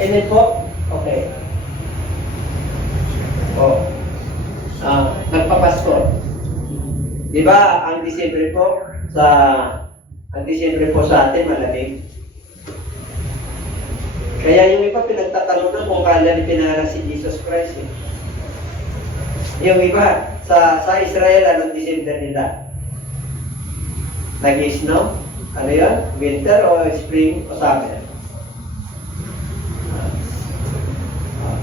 Amen po? Okay. Nagpapasko. Di ba, ang Disyembre po sa atin malamig. Kaya yung iba pinagtatanong kung kailan pinanganak si Jesus Christ. Yung iba, sa Israel, anong December nila? Nag-snow? Ano yun? Winter o spring o summer?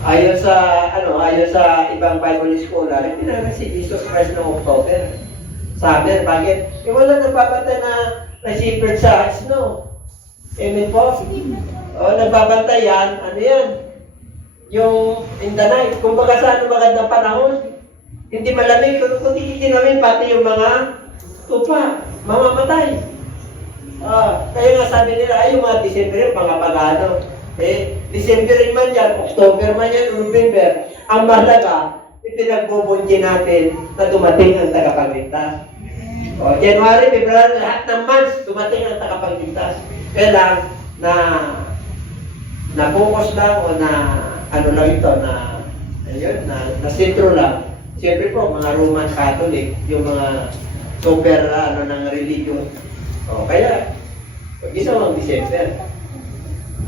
Ayon sa ibang Bible scholar, pinanganak si Jesus Christ noong October. Summer, bakit? Wala nagbabantay na shepherd sa snow. Amen po? Nagbabantay yan, ano yan? Yung in the night. Kung baka sa magandang panahon, hindi malamig, kung titigin pati yung mga tupa, mamamatay. Kaya nga sabi nila, yung mga December, mga pagano. December man yan, October man yan, November. Ang mahalaga, ipinagbubunji natin na dumating ang tagapagligtas. January, February, lahat ng months, dumating ang tagapagligtas. Kaya lang, na focus lang o na ano lang ito, na sentro lang. Siyempre po, mga Roman Catholic, yung mga super ng religion. Kaya, ginawang December.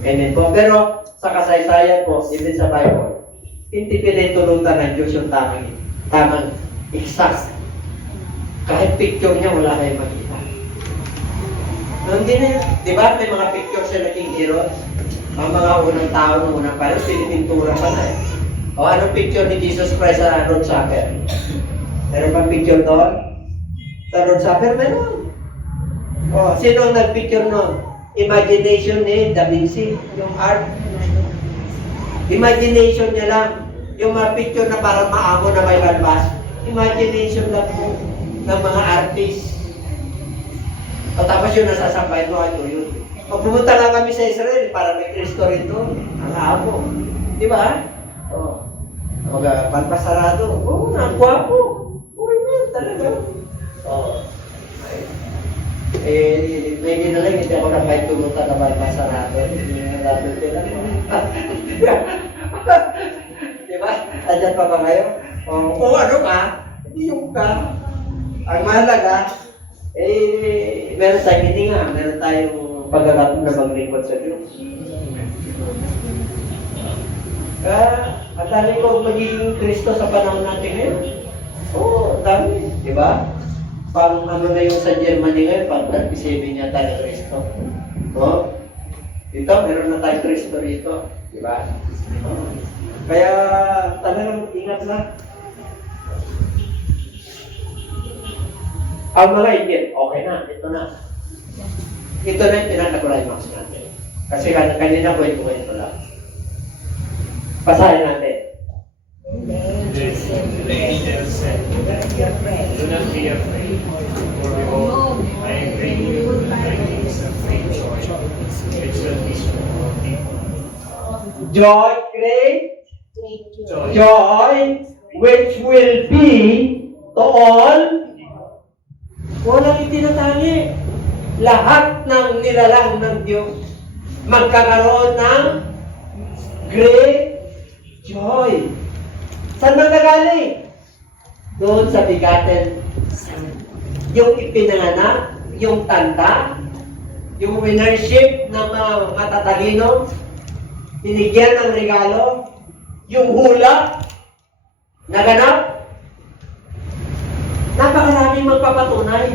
Amen po. Pero, sa kasaysayan po, even sa Bible, hindi pinitulutan ng Diyos yung tamang exact. Kahit picture niya, wala kayong makita. Hindi na, di ba, may mga picture sa King Herod? Ang mga unang tao ng unang panahon, pinipintura pa na anong picture ni Jesus Christ sa Lord's Supper? Meron bang picture doon? Sa Lord's Supper, meron. Sino ang nag-picture noon? Imagination ni Da Vinci, yung art. Imagination niya lang. Yung mga picture na parang maamo na may balbas. Imagination lang po ng mga artist. Tapos yun, nasasambay mo, yun. Pag pumunta lang kami sa Israel, para may Kristo rin doon. Ang amo. Di ba? Magpasarado. Nagwapo. Talaga. Medyo na lang, hindi ako nabay tulutan na magpasarado. Hindi na natin sila. Di ba? Andyan pa ba kayo? Kung ano ka, hindi yung ka. Ang mahalaga, meron tayong hininga, meron tayong pagkakataon na maglingkod sa Diyos. Ang dami ko magiging Kristo sa panahon natin ngayon. Ang dami, di ba? Pang ano na yung sa Germany ngayon, pang 37 niya tayo Kristo. Dito, meron na tayong Kristo rito. Di ba? Kaya talagang ingat lang. Ang mga igit, okay na, ito na. Ito na yung pinaka-climax natin. Kasi kanina po ito lang. Pasahin natin. The angel said, do not be afraid, for behold, I am bringing you my news of great joy, which will be for all people. Joy, great joy, which will be to all. Walang itinatali. Lahat ng nilalang ng Diyos magkakaroon ng great joy. Saan magagaling? Doon sa bigatin. Yung ipinanganak, yung tanda, yung winnership ng mga matatalino, binigyan ng regalo, yung hula, naganap. Napakaraming magpapatunay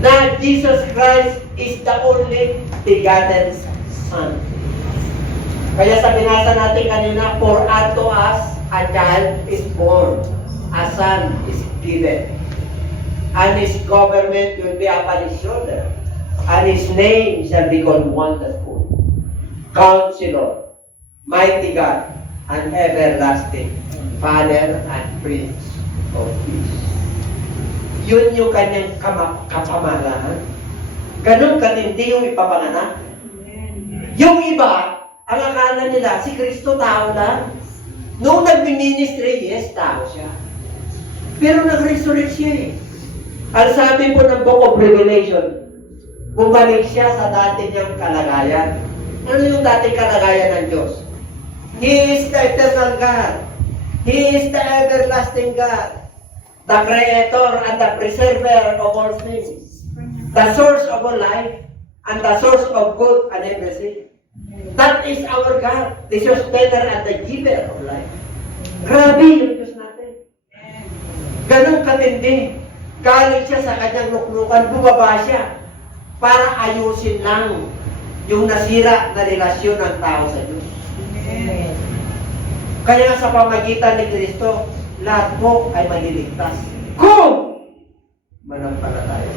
na Jesus Christ is the only begotten Son. Kaya sa binasa natin kanina, for unto us a child is born, a son is given, and his government will be upon his shoulder, and his name shall be called Wonderful, Counselor, Mighty God, and Everlasting Father and Prince of Peace. Yun yung kanyang kapamahalaan. Ganun katindi yung ipapanganak. Yung iba, ang akala nila, si Kristo tao lang. Noong nag-ministry, yes, tao siya. Pero nag-resurrect siya eh. Ang sabi po ng Book of Revelation, bumalik siya sa dati niyang kalagayan. Ano yung dating kalagayan ng Diyos? He is the eternal God. He is the everlasting God. The Creator and the Preserver of all things. The source of all life and the source of good and everything. That is our God, the sustainer and the giver of life. Grabe yung Diyos natin. Ganun katindi. Galing siya sa kanyang luklukan, bumaba siya para ayusin lang yung nasira na relasyon ng tao sa Diyos. Amen. Kaya sa pamagitan ni Kristo, lahat po ay maliligtas. Kung manampalataya.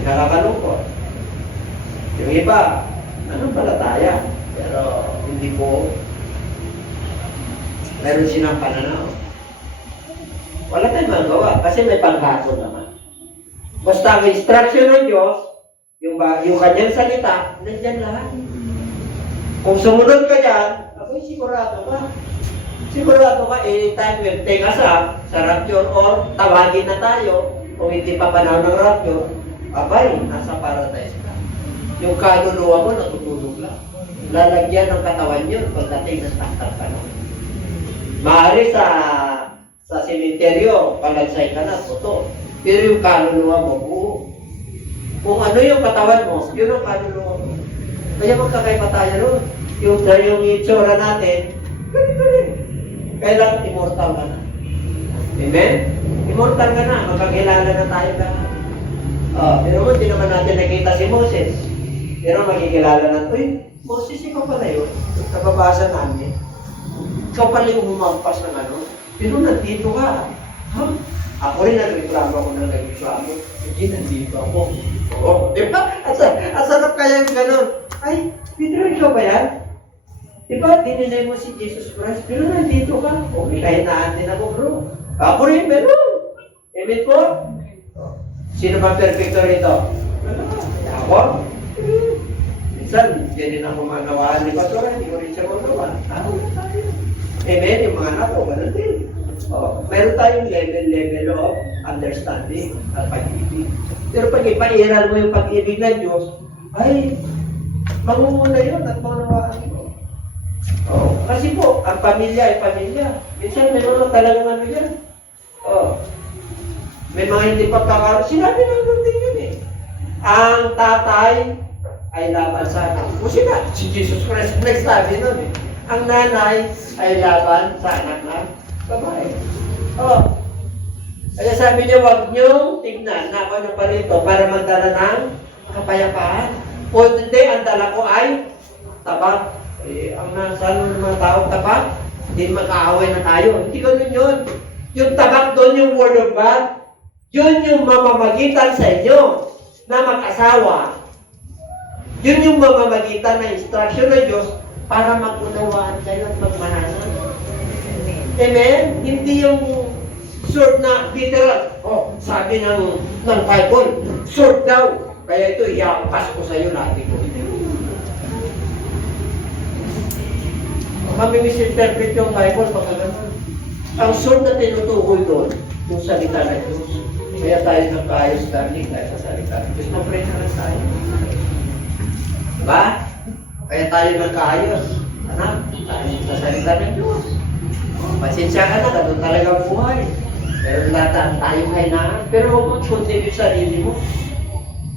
Nakakalungkot. Yung iba, manampalataya. Pero hindi po meron silang pananaw. Wala tayong magawa kasi may paghatol naman. Basta ang instruction ng Diyos, yung kanyang salita, nandyan lahat. Kung sumunod ka dyan, ako'y sigurado ka. Sigurado ka, anytime will take us up sa rapture or tawagin na tayo kung hindi pa panahon ng rapture, abay, nasa paradise ka. Yung kaluluwa mo natutulog lang. Lalagyan ng katawan yun pagdating ng taktak ka nun. Maaari sa sementeryo, palagsay ka na, totoo. Pero yung kaluluwa mo, buo. Kung ano yung katawan mo, yun ang kaluluwa mo. Kaya magkakaiba tayo nun. Yung itsura natin, ganito rin. Kailan immortal ka na. Amen? Immortal ka na, magkakilala na tayo ka. Pero hindi naman natin nakita si Moses. Pero magkikilala na, uy, Moses, ikaw pala yun. Nababasa namin. Ikaw pala yung humampas ng ano. Pero nandito ka. Huh? Ako rin nagreklamo ako ng nagreklamo. Hindi, nandito ako. Oo, di ba? Asarap kaya yung gano'n. Ay, Pedro, ikaw ba yan? Di ba, dininay mo si Jesus Christ, pero nandito ka. Okay, kahit naatin ako, bro. Ako rin, meron. Amen po? Sino ba perfecto rito? Ako? Minsan, hindi rin ako magawaan ni Pastora, hindi ko rin siya magawa. Ako na tayo. Amen, yung mga anak ko, ganun din. Meron tayong level of understanding at pag-ibig. Pero pag ipairal mo yung pag-ibig ng Diyos, ay, mangunguna yun at maunawaan mo. Kasi po, ang pamilya ay pamilya. Minsan may mga talagang ano yan. May mga hindi pagkakaroon. Sinabi lang doon din yun eh. Ang tatay ay laban sa anak. O sila, si Jesus Christ nagsabi nun eh. Ang nanay ay laban sa anak ng babae. Kaya sabi niya, huwag niyong tignan na ako na pa rito para magdala ng kapayapaan. O hindi, ang dala ko ay tabak. Ang nasalo ng mga tao tabak, hindi magkaaway na tayo. Hindi ganun yun. Yung tabak doon, yung word of God, yun yung mamamagitan sa inyo na mag-asawa. Yun yung mamamagitan na instruction ng Diyos para mag-unawaan kayo at magmananan. Amen? Hindi yung sword na literal. Sabi ng Bible, sword daw. Kaya ito, iyakas ko sa iyo natin ko. Kami misinterpret yung Bible pagka ganun. Ang sword na tinutukoy doon, yung salita ng Diyos. Kaya tayo nagkaayos darling dahil sa salita ng Diyos. Mag-pray na lang tayo. Diba? Kaya tayo nagkaayos. Anak, tayo sa salita ng Diyos. Pasensya ka na, ganun talaga buhay. Pero lahat tayo kailangan. Pero huwag mag-continue sa sarili mo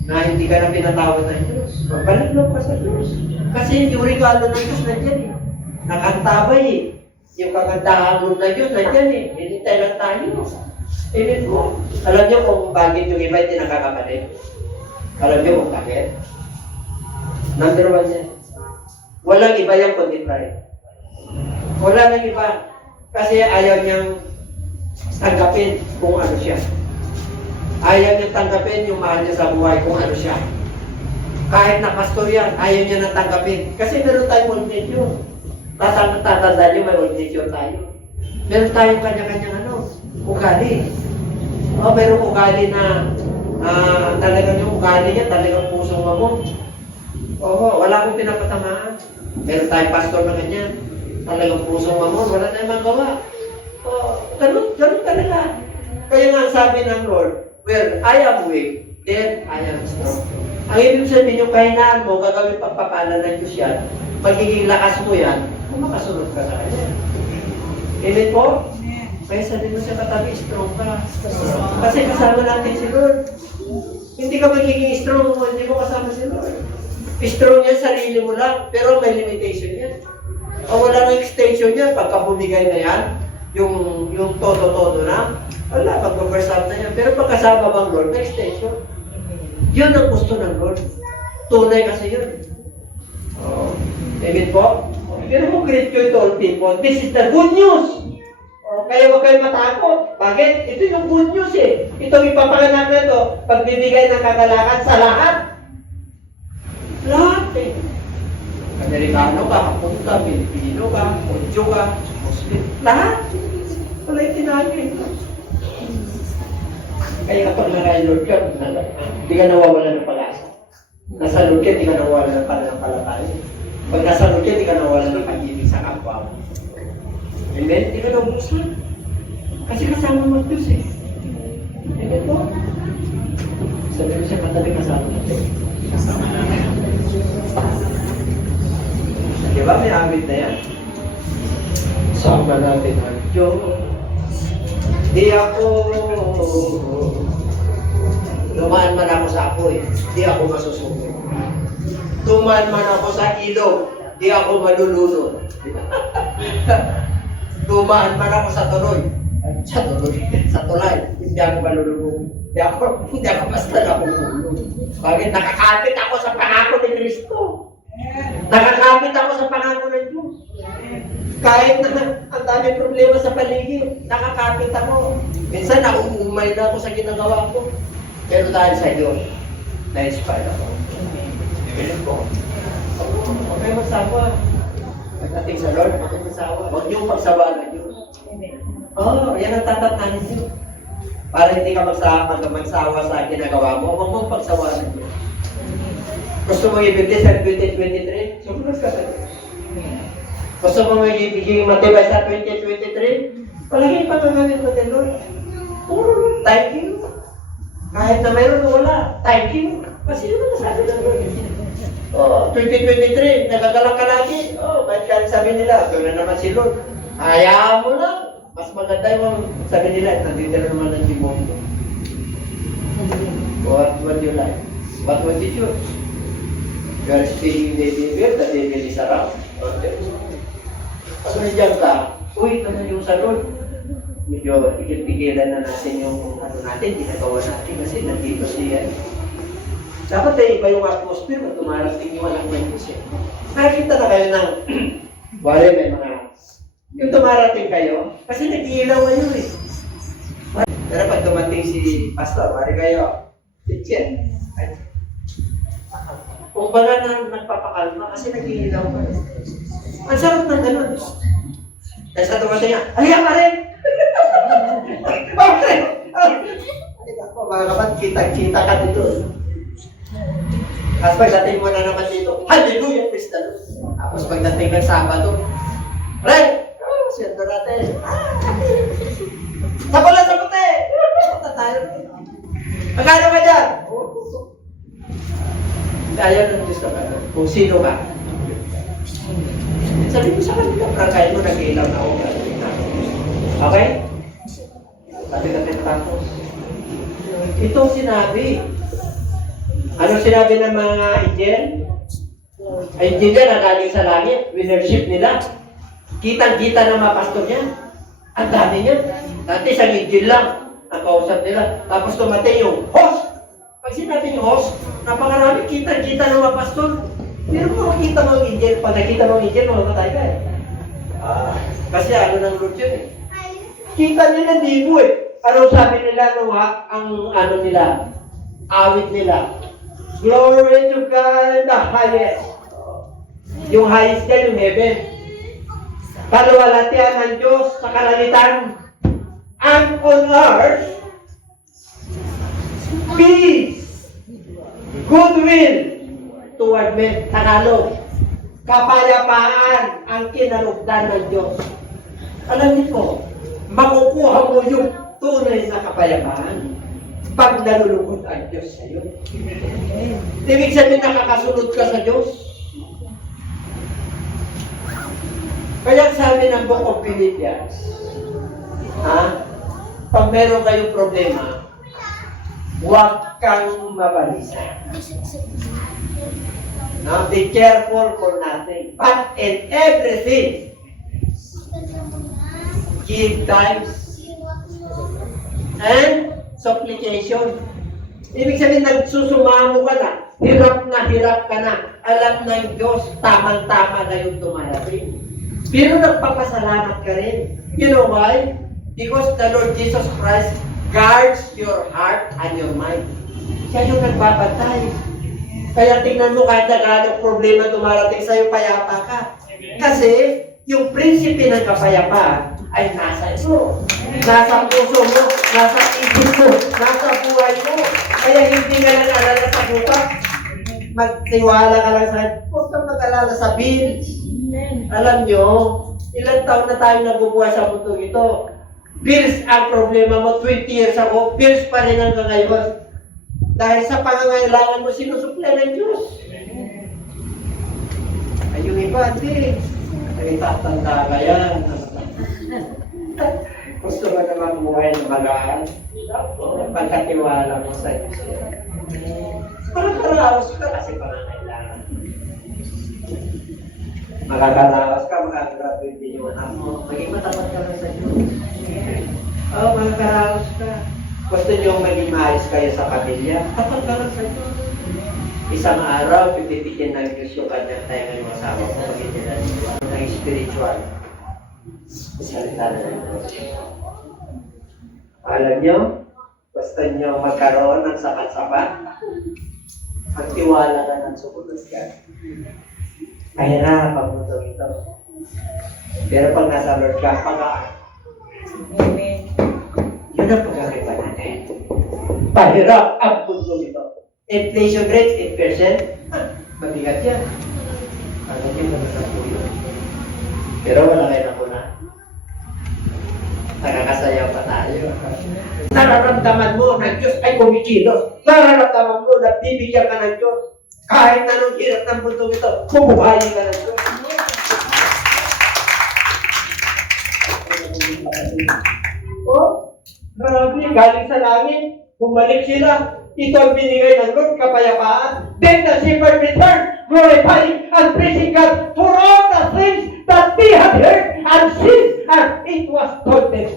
na hindi ka na pinatawad ng Diyos. Diyos. Magbalik loob ka sa Diyos. Kasi yung regalo ng Diyos nandiyan eh. Nakantabay eh. Yung kagandahan mo ng Diyos nandiyan eh. Hinintay lang tayo. Amen po. Alam niyo kung bakit yung iba hindi nakakapatid? Alam niyo kung bakit? Number 1 yan. Walang iba yung kundi pride. Wala nang iba. Kasi ayaw niyang tanggapin kung ano siya. Ayaw niyang tanggapin yung mahal niya sa buhay kung ano siya. Kahit na pastor yan, ayaw niya na tanggapin. Kasi meron tayong old nature. Tatanda niyo may old nature tayo. Meron tayong kanya-kanyang ugali. Meron ugali na talagang yung ugali niya, talagang pusong mamon. Wala akong pinapatamaan. Meron tayong pastor na ganyan. Talagang pusong mamon, wala tayong magawa. Ganun talaga. Kaya nga sabi ng Lord, where I am weak, then I am strong. Ang ibig sabihin yung kahinaan mo, gagawin pagpapala ng Diyos yan, magiging lakas mo yan, kung makasunod ka sa Kanya. Amen po? Kaya sabi mo sa katabi, strong ka. Kasi kasama natin si Lord. Hindi ka magiging strong kung hindi mo kasama si Lord. Strong yan, sarili mo lang, pero may limitation yan. Wala nang extension yan, pagka bumigay na yan, yung todo-todo na, wala, mag-verse up na yan. Pero pagkasama bang Lord, may extension. Yun ang gusto ng Lord. Tunay kasi yun. Amen po? Pero kung great you to all people, this is the good news. Kaya huwag kayo matakot. Bakit? Ito yung good news eh. Itong ipapanganak na ito, pagbibigay ng kagalakan sa lahat. Lahat eh. Amerikano ka, Kapunta, Pilipino ka, Mudyo ka, Muslim, lahat. Wala yung tinagin. Kaya kapag narayan Lord ka, hindi ka nawawala ng pag-asa. Nasa Lord ka, hindi ka nawawala ng pananampalataya. Pag nasa Lord ka, hindi ka nawawala ng pag-ibig sa kapwa mo. Amen? Hindi ka naubusan. Kasi kasama mo Diyos eh. Amen po? Sabi ko siya, katabi kasama natin. Kasama natin. Di ba may awit na yan? Sama natin ang Diyos. Di ako dumaan man ako sa apoy, di ako masusuko. Dumaan man ako sa ilog, di ako malulunod. Dumaan man ako sa tulay, hindi ako malulunod. Hindi ako basta nakulunod. Bakit? Nakakapit ako sa pangako ni Kristo. Nakakapit ako sa pangako ng Diyos. Kahit na ang dami problema sa paligid, nakakapit ako. Minsan nauumay na ako sa ginagawa ko. Pero dahil sa Diyos, na-inspire ako. Amen po. Huwag kayo magsawa. Pagdating sa Lord, huwag kayo magsawa. Huwag niyong pagsawa ng Diyos. Yan ang tatatanin niyo. Para hindi ka magsawa sa ginagawa mo, huwag mong pagsawa ng Diyos. Gusto mo ibigay sa 2023? Sumunod ka sa Diyos. Gusto mo ibigay matibay sa 2023? Palagi pa gagawin mo din, Lord. Puro, thank you. Kahit na mayroon o wala, thank you. Kasi yun ang sabi ng Lord. 2023, nagagalak ka lagi. Kahit ka sabi nila, ito na naman si Lord. Hayaan mo lang. Mas maganda yung sabi nila, nandito na naman ng demonyo. What would you like? What would you choose? You are speaking the devil is around. Okay. Pag nandiyan ka, uy, ano yung sa Lord? Medyo ikil-pigilan na natin yung natin, ginagawa natin kasi nandito siya. Dapat iba yung atmosphere na tumarating yung anak ng Diyos. Nakikita na kayo ng, wala may mga, yung tumarating kayo, kasi nag-iilaw kayo eh. Pero pag dumating si Pastor, wala kayo, teacher. Kung baga na nagpapakalma kasi nag-iilaw kayo. Ang sarap ng ganun. Dahil sa dumating niya, aliya pa rin! Bakit? Mga kapat, kita-kita ka dito. Tapos pagdating mo na naman dito, hallelujah, praise the Lord. Tapos pagdating ng Sabado, Ray! Siyento natin. Sa pala sa puti! Punta tayo. Magkano ba dyan? Ayaw ng Diyos ka kung sino ka. Sabi ko sa kanila, prangay mo, nag-iilaw na ako. Okay? Sabi natin tapos. Itong sinabi, Ano sinabi ng mga angel? Ay, angel yan na galing sa langit. Winnership nila. Kitang-kita ng mga pastor niya. Ang dami niya. Dati isang angel lang ang kausap nila. Tapos tumatay yung host. Pag sinabi yung host, napakarami kitang-kita ng mga pastor. Pero kung makita mo ang angel, pag nakita mo ang angel, mamamatay ka eh. Kasi ano ng Lord yun eh. Kita nila dibo eh. Ano sabi nila nung ang ano nila? Awit nila. Glory to God in the highest. Yung highest yan, yung heaven. Kaluwalhatian ng Diyos sa kalangitan. And on earth, peace, goodwill toward men. Tagalog. Kapayapaan ang kinalugdan ng Diyos. Alam niyo po, makukuha mo yung tunay na kapayapaan pag nalulungkot ang Diyos sa iyo. Ibig sabihin nakakasunod ka sa Diyos. Kaya sabi ng Book of Philippians, pag meron kayong problema, huwag kang mabalisa. Now, be careful for nothing, but in everything, give thanks and supplication. Ibig sabihin, nagsusumamo ka na hirap ka na, alam ng Diyos, tamang-tama na yung dumarating. Pero nagpapasalamat ka rin. You know why? Because the Lord Jesus Christ guards your heart and your mind. Siya yung nagbabantay. Kaya tingnan mo kahit na gano'ng problema dumarating sa'yo, payapa ka. Kasi yung prinsipe ng kapayapaan ay nasa iyo. Nasa puso mo, nasa isip mo, nasa buhay mo. Kaya hindi ka lang alala sa bukas. Magtiwala ka lang sa huwag kang mag-alala sa bills. Alam nyo, ilang taon na tayo nabubuhay sa mundo ito. Bills ang problema mo, 20 years ago, bills pa rin hanggang ngayon. Dahil sa pangangailangan mo, sinusupply ng Diyos. Ay, yung iba, hindi. Ay, tatanda ka yan. Gusto mo naman buhay na magaan. Pagkatiwala mo sa Diyos. Makakaraos ka kasi pangangailangan. Makakaraos ka, makakagraduate din yung anak mo. Maging matapat ka na sa Diyos. Makakaraos ka. Gusto nyo maging maayos kayo sa pamilya? Tapat ka lang sa Diyos. Isang araw, pipitikin ng Diyos yung kanyang tayo ng mga asawa ko. Pagkitinan ng spiritual. Salita na ng Diyos. Alam nyo, gusto nyo magkaroon ng sapat-sapat? Magtiwala ka ng sumunod ka. Kahirap ang mundo ito. Pero pag nasa Lord ka, pag-aan. Amen. Yun ang pagkakita natin. Pahirap ang mundo ito. Inflation rate, 8%. Mabigat yan. Ano yung mabigat po yun? Pero wala kayo na po na. Nakakasayaw pa tayo. Nararamdaman mo na Diyos ay kumikilos. Nararamdaman mo na bibigyan ka ng Diyos. Kahit anong hirap ng mundo ito, bubuhayin ka ng Diyos. Grabe, galing sa langit, bumalik sila. Ito ang binigay ng Lord, kapayapaan. Then the shepherd returned, glorifying and praising God for all the things that they had heard and seen, and it was told them.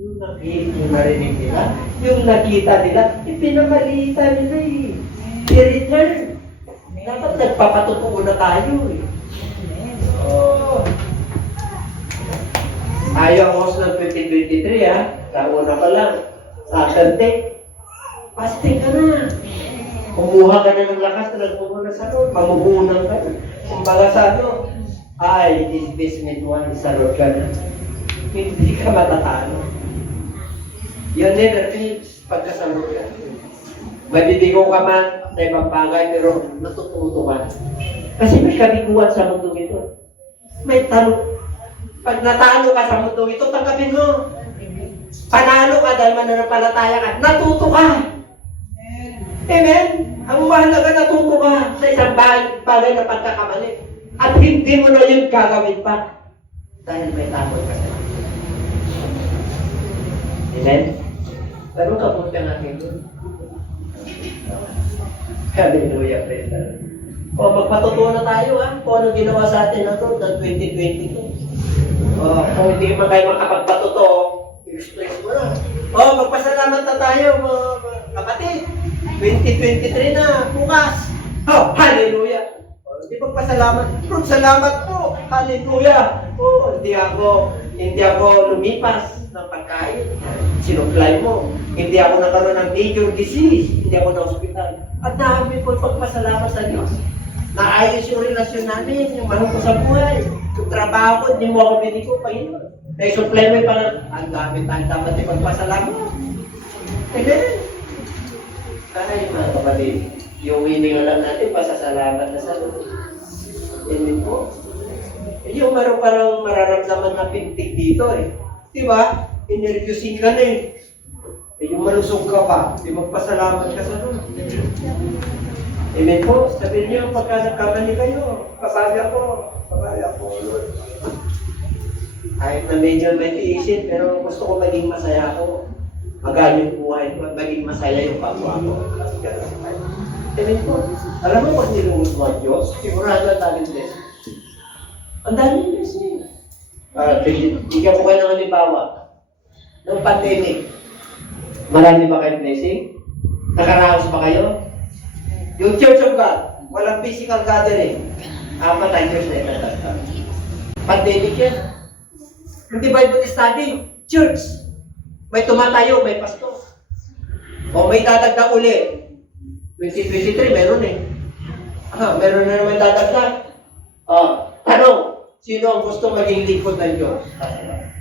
Yung narinig nila, yung nakita nila, ipinamalita nila eh. I-return. Dapat nagpapatutuo na tayo eh. Ayaw ang host ng 2023 ha. Kauna pa lang. Saturday. Fasting ka na. Kumuha ka na ng lakas na nagmumuna sa Lord. Mamuhunan ka na. Kumbaga sa ano, ay, investment one sa Lord ka na. Hindi ka matatalo. Yun never fails pagka sa Lord ka. Mabibigo ka man sa ibang bagay, pero natututo ka. Kasi may kabiguan sa mundo ito. May talo. Pag natalo ka sa mundo ito, tanggapin mo. Panalo ka dahil mananampalataya ka, natuto ka. Amen? Ang mahalaga, natuto ka sa isang bagay na pagkakamali. At hindi mo na yun gagawin pa. Dahil may takot ka sa Diyos. Amen? Pero kapag ka natin doon. Hallelujah, praise the Lord. O, magpatutuwa na tayo ha, kung anong ginawa sa atin na to, ng 2022. Kung hindi man kayo makapagpatutuwa, express mo na. Magpasalamat na tayo, mga kapatid. 2023 na, bukas. Hallelujah. Hindi magpasalamat. Lord, salamat po. Hallelujah. Hindi ako lumipas ng pagkain. Sinupply mo. Hindi ako nagkaroon ng major disease. Hindi ako na hospital. At dami po pagpasalamat sa Diyos. Naayos yung relasyon namin, yung mahal ko sa buhay. Yung trabaho ko, hindi mo ako biniko, Panginoon. Na-supply mo yung ang dami tayo dapat ipagpasalamat. Amen. Ay, mga kapatid, yung hininga lang natin, pasasalamat na sa Lord. Amen po. Yung parang mararamdaman na pintig dito eh. Diba? Inervyusin ka na eh. Yung malusog ka pa, di magpasalamat ka sa Lord. Amen po. Sabihin niyo, pagka nagkamali kayo, kapag ako, Lord. Kahit na medyo may tiisin, pero gusto ko maging masaya ako. Magaan yung buhay ko at maging masaya yung kapwa ko. Amen po. Alam mo, pag nilungot mo ang Diyos, sigurado ang daming blessing. Ang daming blessing. Bigyan ko kayo ng halimbawa. Noong pandemic, marami ba kayong blessing? Nakaraos ba kayo? Yung Church of God, walang physical gathering. 4 years na ito. Pandemic yan. Hindi Bible study, church. May tumatayo, may pastor. O may dadagdag uli. 2023, meron eh. Meron na naman dadagdag. Tanong, sino ang gusto maging lingkod ng Diyos? Amen.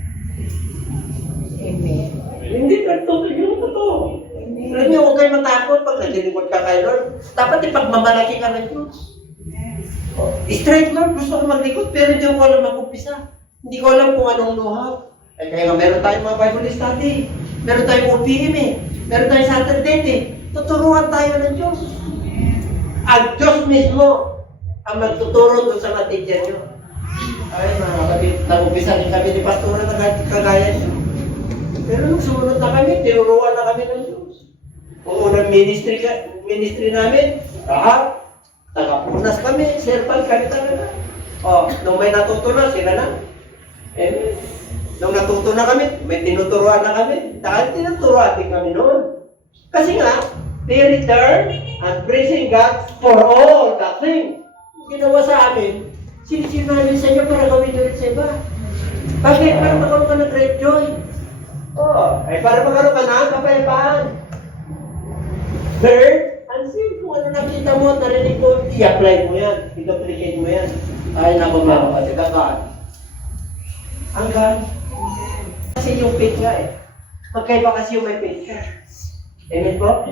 Hindi, totoo. Alam niyo, huwag kayo matakot pag nalilingkod ka kay Lord. Dapat ipagmamalaki ka ng Diyos. Straight Lord, gusto ko maglingkod, pero hindi ko alam mag-umpisa. Hindi ko alam kung anong know-how. Kaya nga meron tayong mga Bible study. Meron tayong OPM eh. Meron tayong Saturday eh. Tuturuan tayo ng Diyos. Ang Diyos mismo ang magtuturo doon sa mga teacher nyo. Ay, mga kapatid, nag-umpisa din kami ni Pastora na kagaya niyo. Pero nung sumunod na kami, tinuruan na kami ng Diyos. Kung unang ministry namin, tagapunas kami, serpal kami talaga. Nung may natutunan, sila na. Nung natuto na kami, may tinuturuan na kami. Dahil tinuturuan din kami noon. Kasi nga, they return and praising God for all that thing. Ginawa sa amin, sinisir namin sa inyo para gawin nyo rin sa iba. Bakit? Para magkaroon ka ng great joy. Para magkaroon ka ng kapayapaan. Third, and see kung ano nakita mo, narinig mo, i-apply mo yan, i-duplicate mo yan. Ay, naku mga kapatid, ang God. Kasi yung faith nga eh. Magkaiba kasi yung may faith ka. Amen po?